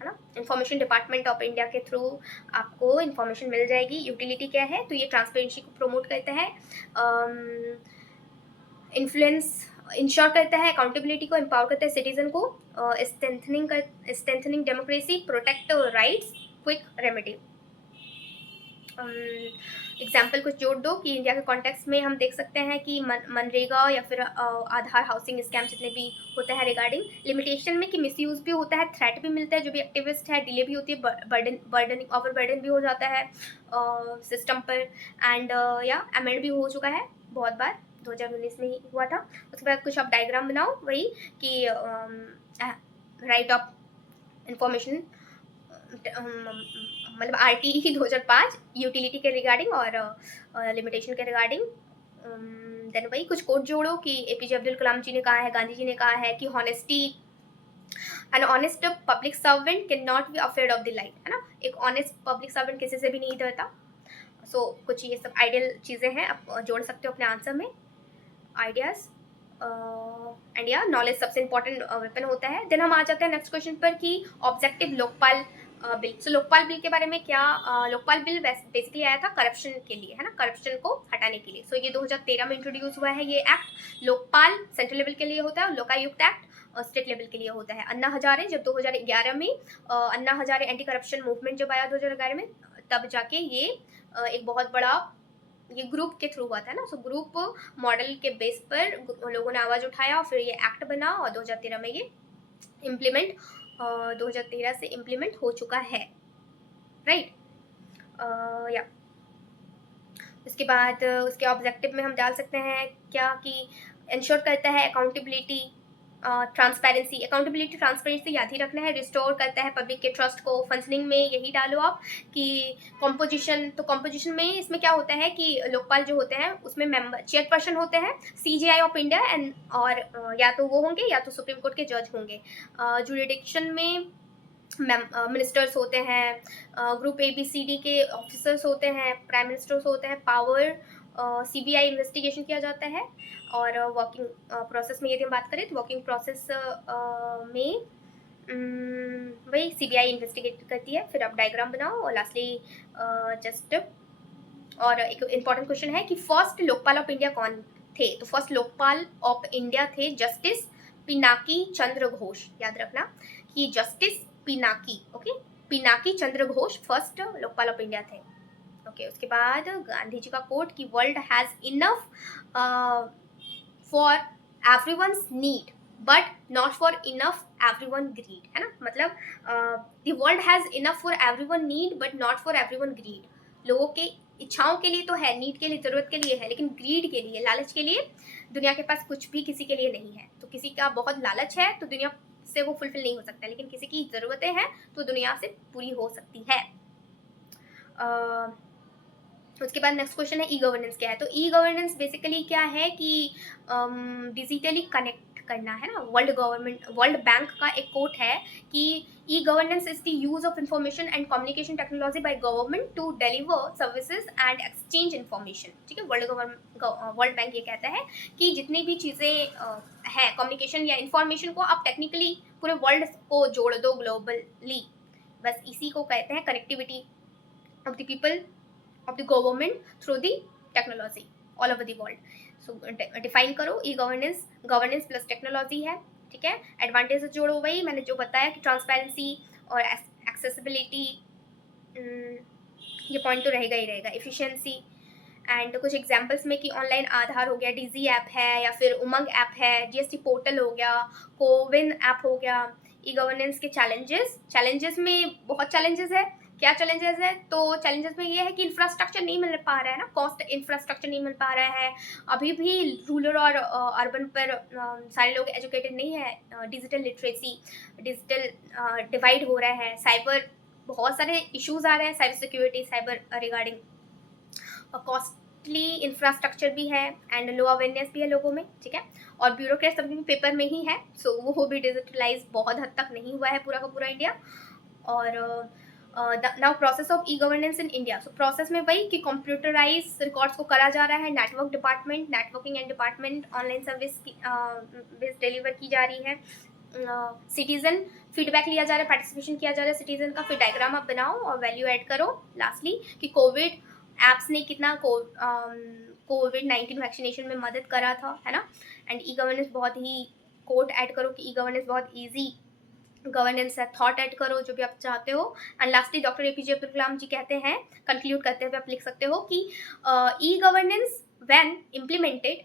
है ना, इंफॉर्मेशन डिपार्टमेंट ऑफ इंडिया के थ्रू आपको इंफॉर्मेशन मिल जाएगी। यूटिलिटी क्या है, तो ये ट्रांसपेरेंसी को प्रमोट करता है, इन्फ्लुएंस इंश्योर करता है, अकाउंटेबिलिटी को एम्पावर करता है सिटीजन को, strengthening democracy, protect rights, quick remedy. Example कुछ जोड़ दो कि इंडिया के कॉन्टेक्स्ट में हम देख सकते हैं कि मनरेगा या फिर आधार हाउसिंग स्कैम जितने भी होते हैं रिगार्डिंग लिमिटेशन में, कि मिसयूज़ भी होता है, थ्रेट भी मिलता है जो भी एक्टिविस्ट है, डिले भी होती है, बर्डन ओवर बर्डन भी हो जाता है सिस्टम पर, एंड या अमेंड भी हो चुका है बहुत बार, 2019 में ही हुआ था। उसके बाद कुछ आप डायग्राम बनाओ वही कि राइट ऑफ इंफॉर्मेशन, मतलब RTE 2005 यूटिलिटी के रिगार्डिंग और लिमिटेशन के रिगार्डिंग। देन वही कुछ कोट जोड़ो कि APJ अब्दुल कलाम जी ने कहा है, गांधी जी ने कहा है कि honesty, an honest public servant can not be afraid of the light, है ना, एक ऑनेस्ट पब्लिक सर्वेंट किसी से भी नहीं डरता। सो कुछ ये सब आइडियल चीज़ें हैं, आप जोड़ सकते हो अपने आंसर में, आइडियाज़। एंड या नॉलेज सबसे इंपॉर्टेंट वेपन होता है। देन हम आ जाते हैं नेक्स्ट क्वेश्चन पर कि ऑब्जेक्टिव लोकपाल बिल। सो लोकपाल बिल के बारे में क्या, लोकपाल बिल बेसिकली आया था करप्शन के लिए, है ना, करप्शन को हटाने के लिए। सो ये 2013 में इंट्रोड्यूस हुआ है ये एक्ट। लोकपाल सेंट्रल लेवल के लिए होता है और लोकायुक्त एक्ट स्टेट लेवल के लिए होता है। अन्ना हजारे जब 2011 में Anna Hazare anti corruption movement जब आया 2011 में, तब जाके ये एक बहुत बड़ा ये ग्रुप के थ्रू हुआ था ना। सो ग्रुप मॉडल के बेस पर लोगों ने आवाज़ उठाया और फिर ये एक्ट बना और 2013 में ये इम्प्लीमेंट 2013 से इम्प्लीमेंट हो चुका है, राइट। या उसके बाद उसके ऑब्जेक्टिव में हम डाल सकते हैं क्या कि इंश्योर करता है अकाउंटेबिलिटी, ट्रांसपेरेंसी याद ही रखना है, रिस्टोर करता है पब्लिक के ट्रस्ट को। फंक्शनिंग में यही डालो आप कि कॉम्पोजिशन, तो कॉम्पोजिशन में इसमें क्या होता है कि लोकपाल जो होते हैं उसमें मेंबर चेयरपर्सन होते हैं CJI ऑफ इंडिया एंड, और या तो वो होंगे या तो सुप्रीम कोर्ट के जज होंगे। जुरिडिक्शन में मिनिस्टर्स होते हैं, ग्रुप ABCD के ऑफिसर्स होते हैं, प्राइम मिनिस्टर्स होते हैं, पावर CBI इन्वेस्टिगेशन किया जाता है। और वर्किंग प्रोसेस में यदि हम बात करें तो वर्किंग प्रोसेस में वही CBI इन्वेस्टिगेट करती है। फिर आप डायग्राम बनाओ और लास्टली जस्ट, और एक इम्पॉर्टेंट क्वेश्चन है कि फर्स्ट लोकपाल ऑफ इंडिया कौन थे। तो फर्स्ट लोकपाल ऑफ इंडिया थे जस्टिस पिनाकी चंद्र घोष, याद रखना कि justice Pinaki, okay, Pinaki Chandra Ghosh first Lokpal of India थे। ओके, उसके बाद गांधी जी का कोट कि world has enough for everyone's need but not for enough everyone greed, है ना, मतलब the world has enough for everyone need but not for everyone greed. लोगों के इच्छाओं के लिए तो है, नीड के लिए, ज़रूरत के लिए है, लेकिन ग्रीड के लिए, लालच के लिए दुनिया के पास कुछ भी किसी के लिए नहीं है। तो किसी का बहुत लालच है तो दुनिया से वो फुलफिल नहीं हो सकता, लेकिन किसी की ज़रूरतें हैं तो दुनिया से पूरी हो सकती है। उसके बाद नेक्स्ट क्वेश्चन है ई गवर्नेंस क्या है। तो ई गवर्नेंस बेसिकली क्या है कि डिजिटली कनेक्ट करना, है ना। वर्ल्ड बैंक का एक कोट है कि e governance is the use of information and communication technology by government to deliver services and exchange information, ठीक है। वर्ल्ड बैंक ये कहता है कि जितनी भी चीज़ें हैं कम्युनिकेशन या इंफॉर्मेशन को आप टेक्निकली पूरे वर्ल्ड को जोड़ दो ग्लोबली, बस इसी को कहते हैं connectivity of the people of the government through the technology all over the world. So define करो e governance, governance plus technology है, ठीक है। एडवांटेज जोड़ो वही मैंने जो बताया कि ट्रांसपेरेंसी और एक्सेसिबिलिटी, ये पॉइंट तो रहेगा ही रहेगा। एफिशिएंसी एंड कुछ एग्जांपल्स में कि ऑनलाइन आधार हो गया, डीजी ऐप है, या फिर उमंग ऐप है, GST पोर्टल हो गया, कोविन ऐप हो गया। ई गवर्नेंस के चैलेंजेस में बहुत चैलेंजेस है। क्या चैलेंजेस है, तो चैलेंजेस में ये है कि इंफ्रास्ट्रक्चर नहीं मिल पा रहा है ना, कॉस्ट इंफ्रास्ट्रक्चर नहीं मिल पा रहा है। अभी भी रूरल और अर्बन पर सारे लोग एजुकेटेड नहीं है। डिजिटल लिटरेसी, डिजिटल डिवाइड हो रहा है। साइबर बहुत सारे इश्यूज आ रहे हैं, cyber security, cyber regarding, costly infrastructure भी है एंड लो अवेयरनेस भी है लोगों में, ठीक है। और ब्यूरोक्रेट सभी भी पेपर में ही है, सो वो भी डिजिटलाइज बहुत हद तक नहीं हुआ है पूरा का पूरा इंडिया। और now process of e governance in India. So process में वही कि कंप्यूटराइज रिकॉर्ड्स को करा जा रहा है। Networking and department online service deliver की जा रही है। सिटीजन फीडबैक लिया जा रहा है, पार्टिसिपेशन किया जा रहा है सिटीजन का। फिर डायग्राम आप बनाओ और वैल्यू ऐड करो। लास्टली कि कोविड एप्स ने कितना कोविड-19 वैक्सीनेशन में मदद करा था, है ना। एंड ई गवर्नेंस बहुत ही कोट ऐड करो कि ई गवर्नेंस बहुत ईजी गवर्नेंस है, थॉट ऐड करो जो भी आप चाहते हो। And lastly doctor APJ Abdul Kalam ji कहते हैं, कंक्लूड करते हुए आप लिख सकते हो कि e governance when implemented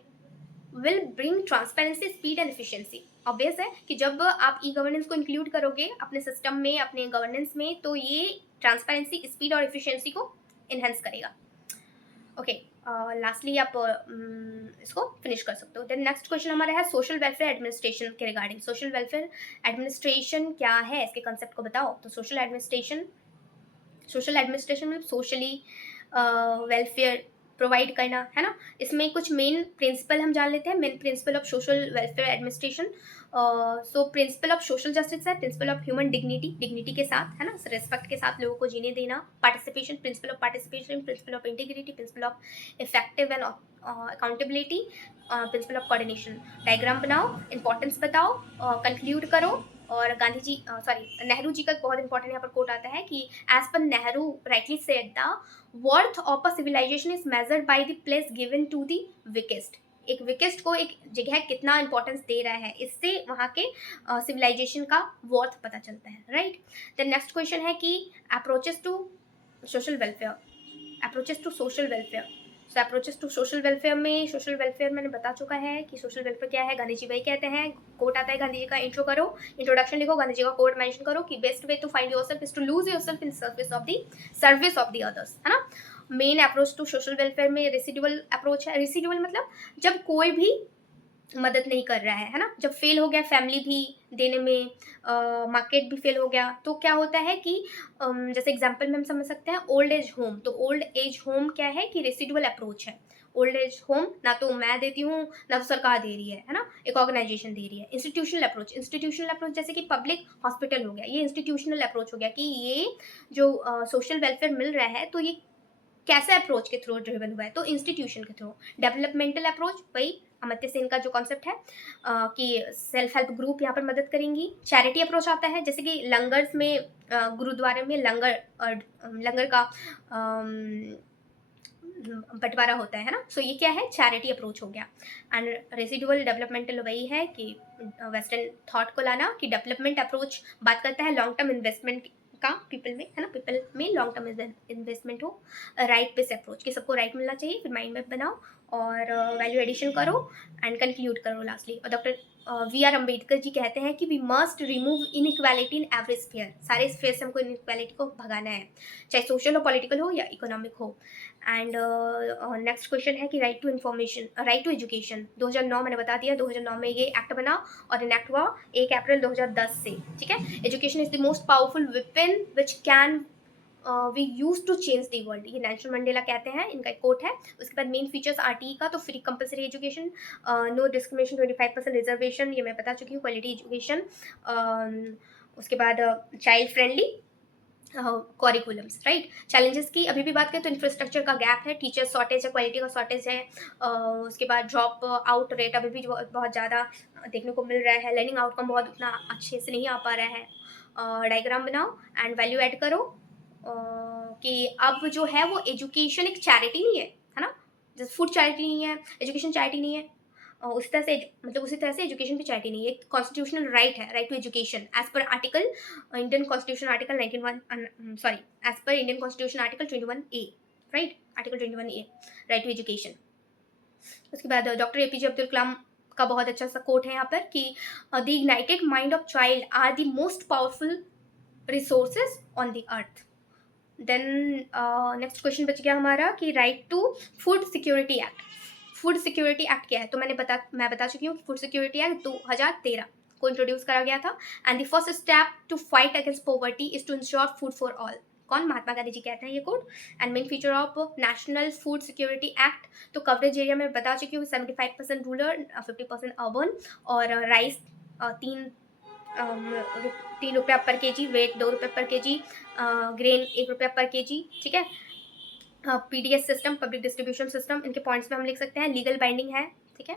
will bring transparency, speed and efficiency. Obvious है कि जब आप ई गवर्नेंस को इंक्लूड करोगे अपने सिस्टम में, अपने गवर्नेंस में, तो ये ट्रांसपेरेंसी, स्पीड और एफिशिएंसी को इन्हेंस करेगा। ओके, लास्टली आप इसको फिनिश कर सकते हो। देन नेक्स्ट क्वेश्चन हमारा है सोशल वेलफेयर एडमिनिस्ट्रेशन के रिगार्डिंग। सोशल वेलफेयर एडमिनिस्ट्रेशन क्या है, इसके कंसेप्ट को बताओ। तो सोशल एडमिनिस्ट्रेशन में सोशली वेलफेयर प्रोवाइड करना है ना। इसमें कुछ मेन प्रिंसिपल हम जान लेते हैं। Main principle of social welfare administration, so principle of social justice है, प्रिंसिपल ऑफ ह्यूमन डिग्निटी के साथ, है ना, रिस्पेक्ट के साथ लोगों को जीने देना। Participation, principle of participation, principle of integrity, principle of effective and accountability, principle of coordination. Diagram बनाओ, इंपॉर्टेंस बताओ, कंक्लूड करो। और गांधी जी, सॉरी, नेहरू जी का बहुत इंपॉर्टेंट यहाँ पर कोट आता है कि as per Nehru rightly said, the worth of a civilization is measured by the place given to the weakest. एक वीकेस्ट को एक जगह कितना इंपॉर्टेंस दे रहा है, इससे वहाँ के सिविलाइजेशन का वर्थ पता चलता है, राइट। द नेक्स्ट क्वेश्चन है कि approaches to social welfare. So approaches to social welfare में, सोशल वेलफेयर मैंने बता चुका है कि सोशल वेलफेयर क्या है। गांधी जी वही कहते हैं, कोट आता है गांधी जी का, इंट्रो करो, इंट्रोडक्शन लिखो, गांधी जी का कोट मेंशन करो कि best way to find yourself is to lose yourself in service of the others, है ना। Main approach to social welfare में रेसिडुअल अप्रोच है। रेसिडुअल मतलब जब कोई भी मदद नहीं कर रहा है ना, जब फेल हो गया फैमिली भी देने में, मार्केट भी फेल हो गया, तो क्या होता है कि जैसे एग्जांपल में हम समझ सकते हैं ओल्ड एज होम। तो ओल्ड एज होम क्या है कि रेसिडुअल अप्रोच है। ओल्ड एज होम ना तो मैं देती हूँ ना तो सरकार दे रही है ना, एक ऑर्गेनाइजेशन दे रही है। इंस्टीट्यूशनल अप्रोच जैसे कि पब्लिक हॉस्पिटल हो गया, ये इंस्टीट्यूशनल अप्रोच हो गया कि ये जो सोशल वेलफेयर मिल रहा है तो ये कैसे अप्रोच के थ्रू ड्रिवन हुआ है, तो इंस्टीट्यूशन के थ्रू। डेवलपमेंटल अप्रोच, वही अमर्त्य सेन का जो कॉन्सेप्ट है कि सेल्फ हेल्प ग्रुप यहाँ पर मदद करेंगी। चैरिटी अप्रोच आता है, जैसे कि लंगर्स में, गुरुद्वारे में लंगर का बंटवारा होता है ना। सो ये क्या है, चैरिटी अप्रोच हो गया। एंड रेसिडुअल डेवलपमेंटल वही है कि वेस्टर्न थॉट को लाना, कि डेवलपमेंट अप्रोच बात करता है लॉन्ग टर्म इन्वेस्टमेंट का पीपल में, है ना, पीपल में लॉन्ग टर्म इन्वेस्टमेंट हो। राइट बेस अप्रोच, कि सबको राइट मिलना चाहिए, फिर माइंड मैप बनाओ और वैल्यू एडिशन करो एंड कंक्लूड करो लास्टली। और doctor B R Ambedkar ji कहते हैं कि we must remove inequality in every sphere. सारे स्फीयर से हमको इनइक्वालिटी को भगाना है, चाहे सोशल हो, पॉलिटिकल हो या इकोनॉमिक हो। एंड नेक्स्ट क्वेश्चन है कि राइट टू एजुकेशन 2009 मैंने बता दिया, 2009 में ये एक्ट बना और इनैक्ट हुआ 1 अप्रैल 2010 से, ठीक है। Education is the most powerful weapon which can we use to change the world, ये नेल्सन मंडेला कहते हैं, इनका एक कोट है। उसके बाद मेन फीचर्स आरटीई का, तो free compulsory education, no discrimination, 25% reservation, ये मैं बता चुकी हूँ, क्वालिटी एजुकेशन। उसके बाद child friendly curriculums, right. Challenges की अभी भी बात करें तो इंफ्रास्ट्रक्चर का गैप है, टीचर शॉर्टेज है, क्वालिटी का शॉर्टेज है। उसके बाद ड्रॉप आउट रेट अभी भी बहुत ज़्यादा देखने को मिल रहा है, लर्निंग आउटकम बहुत उतना अच्छे से नहीं आ पा रहा है। डायग्राम बनाओ एंड वैल्यू ऐड करो कि अब जो है वो एजुकेशन एक चैरिटी नहीं है ना, जैसे फूड चैरिटी नहीं है, एजुकेशन चैरिटी नहीं है, उसी तरह से एजुकेशन भी चैरिटी नहीं है, कॉन्स्टिट्यूशनल राइट है, right to education as per article Indian constitution article 91, sorry, as per Indian constitution article 21A, right, article 21A, right to education. उसके बाद डॉक्टर एपीजे अब्दुल कलाम का बहुत अच्छा सा कोट है यहाँ पर कि the ignited mind of child are the most powerful resources on the earth. Then next question बच गया हमारा कि right to food security act. Food security act क्या है, तो मैं बता चुकी हूँ कि फूड सिक्योरिटी एक्ट 2013 को इंट्रोड्यूस करा गया था। And the first step to fight against poverty is to ensure food for all. कौन, महात्मा गांधी जी कहते हैं ये quote. And main feature of national food security act, तो कवरेज एरिया में बता चुकी हूँ, 75% रूरल, 50% अर्बन, और राइस 3 रुपया पर केजी, वेट 2 रुपये पर केजी, ग्रेन 1 रुपया पर केजी, ठीक है। PDS system, public distribution system, इनके पॉइंट्स में हम लिख सकते हैं, लीगल बाइंडिंग है, ठीक है।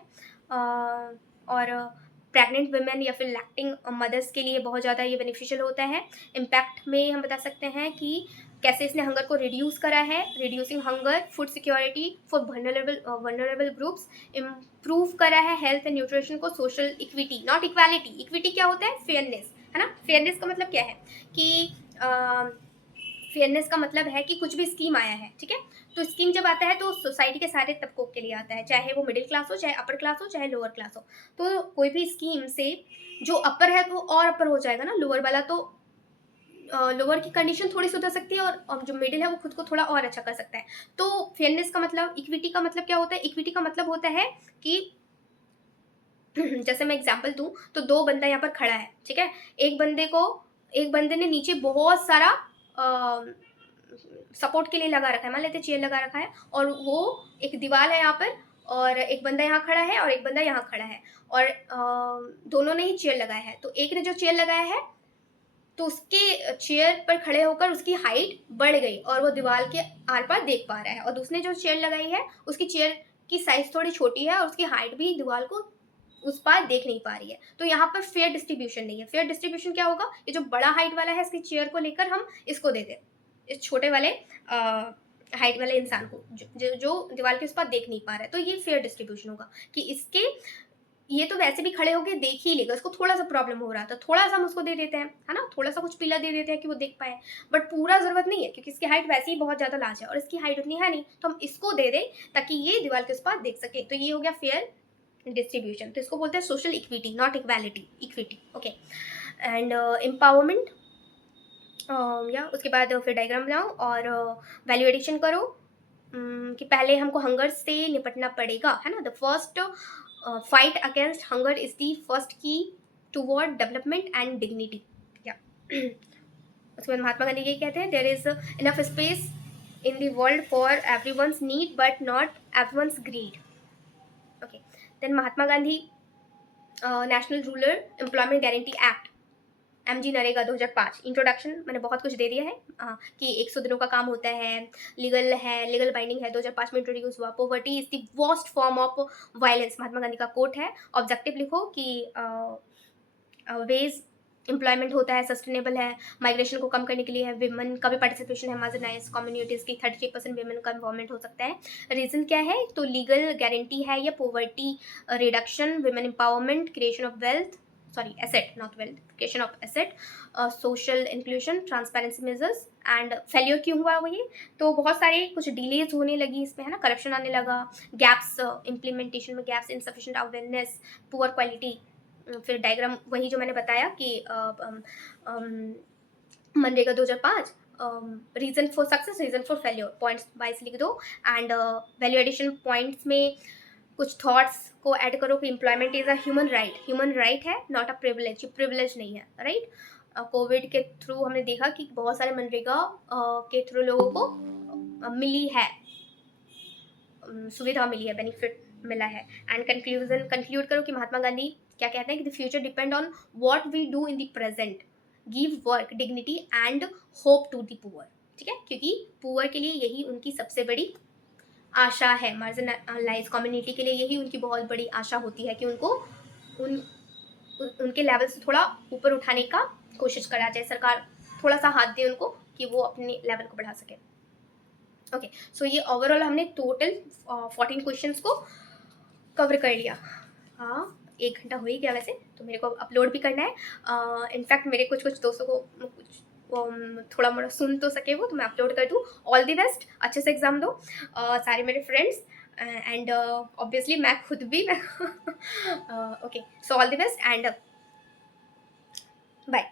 और प्रेग्नेंट वुमेन या फिर लैक्टिंग मदर्स के लिए बहुत ज़्यादा ये बेनिफिशियल होता है। इम्पैक्ट में हम बता सकते हैं कि कैसे इसने हंगर को रिड्यूस करा है, reducing hunger, food security for vulnerable groups, improve करा है हेल्थ एंड न्यूट्रिशन को, social equity, not equality, equity क्या होता है, फेयरनेस, है है ना। फेयरनेस का मतलब क्या है कि फेयरनेस का मतलब है कि कुछ भी स्कीम आया है, ठीक है, तो स्कीम जब आता है तो सोसाइटी के सारे तबकों के लिए आता है, चाहे वो मिडिल क्लास हो, चाहे अपर क्लास हो, चाहे लोअर क्लास हो। तो कोई भी स्कीम से जो अपर है तो और अपर हो जाएगा ना, लोअर वाला तो लोअर की कंडीशन थोड़ी सुधर सकती है, और जो मिडिल है वो खुद को थोड़ा और अच्छा कर सकता है। तो फेयरनेस का मतलब, इक्विटी का मतलब क्या होता है? इक्विटी का मतलब होता है कि जैसे मैं एग्जांपल दूं तो दो बंदा यहाँ पर खड़ा है, ठीक है, एक बंदे ने नीचे बहुत सारा सपोर्ट के लिए लगा रखा है, मान लेते चेयर लगा रखा है, और वो एक दीवार है यहाँ पर, और एक बंदा यहाँ खड़ा है और एक बंदा यहाँ खड़ा है, और दोनों ने ही चेयर लगाया है। तो एक ने जो चेयर लगाया है तो उसके चेयर पर खड़े होकर उसकी हाइट बढ़ गई और वो दीवार के आर पार देख पा रहा है, और दूसरे जो चेयर लगाई है उसकी चेयर की साइज थोड़ी छोटी है और उसकी हाइट भी दीवार को उस पार देख नहीं पा रही है। तो यहाँ पर फेयर डिस्ट्रीब्यूशन नहीं है। फेयर डिस्ट्रीब्यूशन क्या होगा? ये जो बड़ा हाइट वाला है इसकी चेयर को लेकर हम इसको दे दें, इस छोटे वाले हाइट वाले इंसान को जो दीवार के उस पार देख नहीं पा रहा है। तो ये फेयर डिस्ट्रीब्यूशन होगा कि इसके ये तो वैसे भी खड़े होके देख ही लेगा, उसको थोड़ा सा प्रॉब्लम हो रहा था, थोड़ा सा हम उसको दे देते हैं, है ना, थोड़ा सा कुछ पीला दे देते हैं कि वो देख पाए, बट पूरा जरूरत नहीं है क्योंकि इसकी हाइट वैसे ही बहुत ज़्यादा लार्ज है और इसकी हाइट उतनी है नहीं, तो हम इसको दे दें ताकि ये दीवार के उस पार देख सके। तो ये हो गया फेयर डिस्ट्रीब्यूशन। तो इसको बोलते हैं social equity, not equality, equity. Okay, and empowerment, या उसके बाद फिर डायग्राम बनाओ और वैल्यू एडिशन करो कि पहले हमको हंगर से निपटना पड़ेगा, है ना। The first fight against hunger is the first key toward development and dignity. या उसके बाद महात्मा गांधी ये कहते हैं, there is enough space in the world for everyone's need but not everyone's greed. Okay, then Mahatma Gandhi national rural employment guarantee act, MG NREGA 2005। Introduction मैंने बहुत कुछ दे दिया है कि 100 दिनों का काम होता है, लीगल बाइंडिंग है, 2005 में इंट्रोड्यूस हुआ। Poverty is the worst form of violence, Mahatma Gandhi का कोट है। ऑब्जेक्टिव लिखो कि वेज एम्प्लॉयमेंट होता है, सस्टेनेबल है, माइग्रेशन को कम करने के लिए है, विमेन का भी पार्टिसिपेशन है, मार्जिनाइज कम्युनिटीज़ की 33% विमेन का इन्वॉल्वमेंट हो सकता है। रीज़न क्या है? तो लीगल गारंटी है, या poverty reduction, women empowerment, creation of wealth, sorry asset not wealth, creation of asset, social inclusion, transparency measures. And failure क्यों हुआ वो ये? तो बहुत सारे कुछ डिलेज होने लगी इसमें, है ना, करप्शन आने लगा, गैप्स इम्प्लीमेंटेशन में gaps, insufficient awareness, poor quality. फिर डायग्राम वही जो मैंने बताया कि MNREGA 2005, reason for success, reason for failure, points wise लिख दो। एंड वैल्यू एडिशन पॉइंट्स में कुछ थॉट्स को ऐड करो कि employment is a human right है, नॉट अ प्रिविलेज, प्रिविलेज नहीं है, राइट। कोविड के थ्रू हमने देखा कि बहुत सारे मनरेगा के थ्रू लोगों को मिली है, सुविधा मिली है, बेनिफिट मिला है। एंड कंक्लूड करो कि महात्मा गांधी क्या कहते हैं कि the future depend on what we do in the present, give work, dignity and hope to the poor, ठीक है, क्योंकि पुअर के लिए यही उनकी सबसे बड़ी आशा है, मार्जिनलाइज कम्युनिटी के लिए यही उनकी बहुत बड़ी आशा होती है कि उनको उनके लेवल से थोड़ा ऊपर उठाने का कोशिश करा जाए, सरकार थोड़ा सा हाथ दे उनको कि वो अपने लेवल को बढ़ा सके। ओके, सो ये ओवरऑल हमने टोटल 14 क्वेश्चंस को कवर कर लिया। हाँ, 1 घंटा हो ही गया वैसे, तो मेरे को अपलोड भी करना है। इनफैक्ट मेरे कुछ दोस्तों को कुछ थोड़ा मोड़ा सुन तो सके वो, तो मैं अपलोड कर दूँ। ऑल द बेस्ट, अच्छे से एग्ज़ाम दो सारे मेरे फ्रेंड्स, एंड ऑब्वियसली मैं खुद भी okay, so all the best and bye.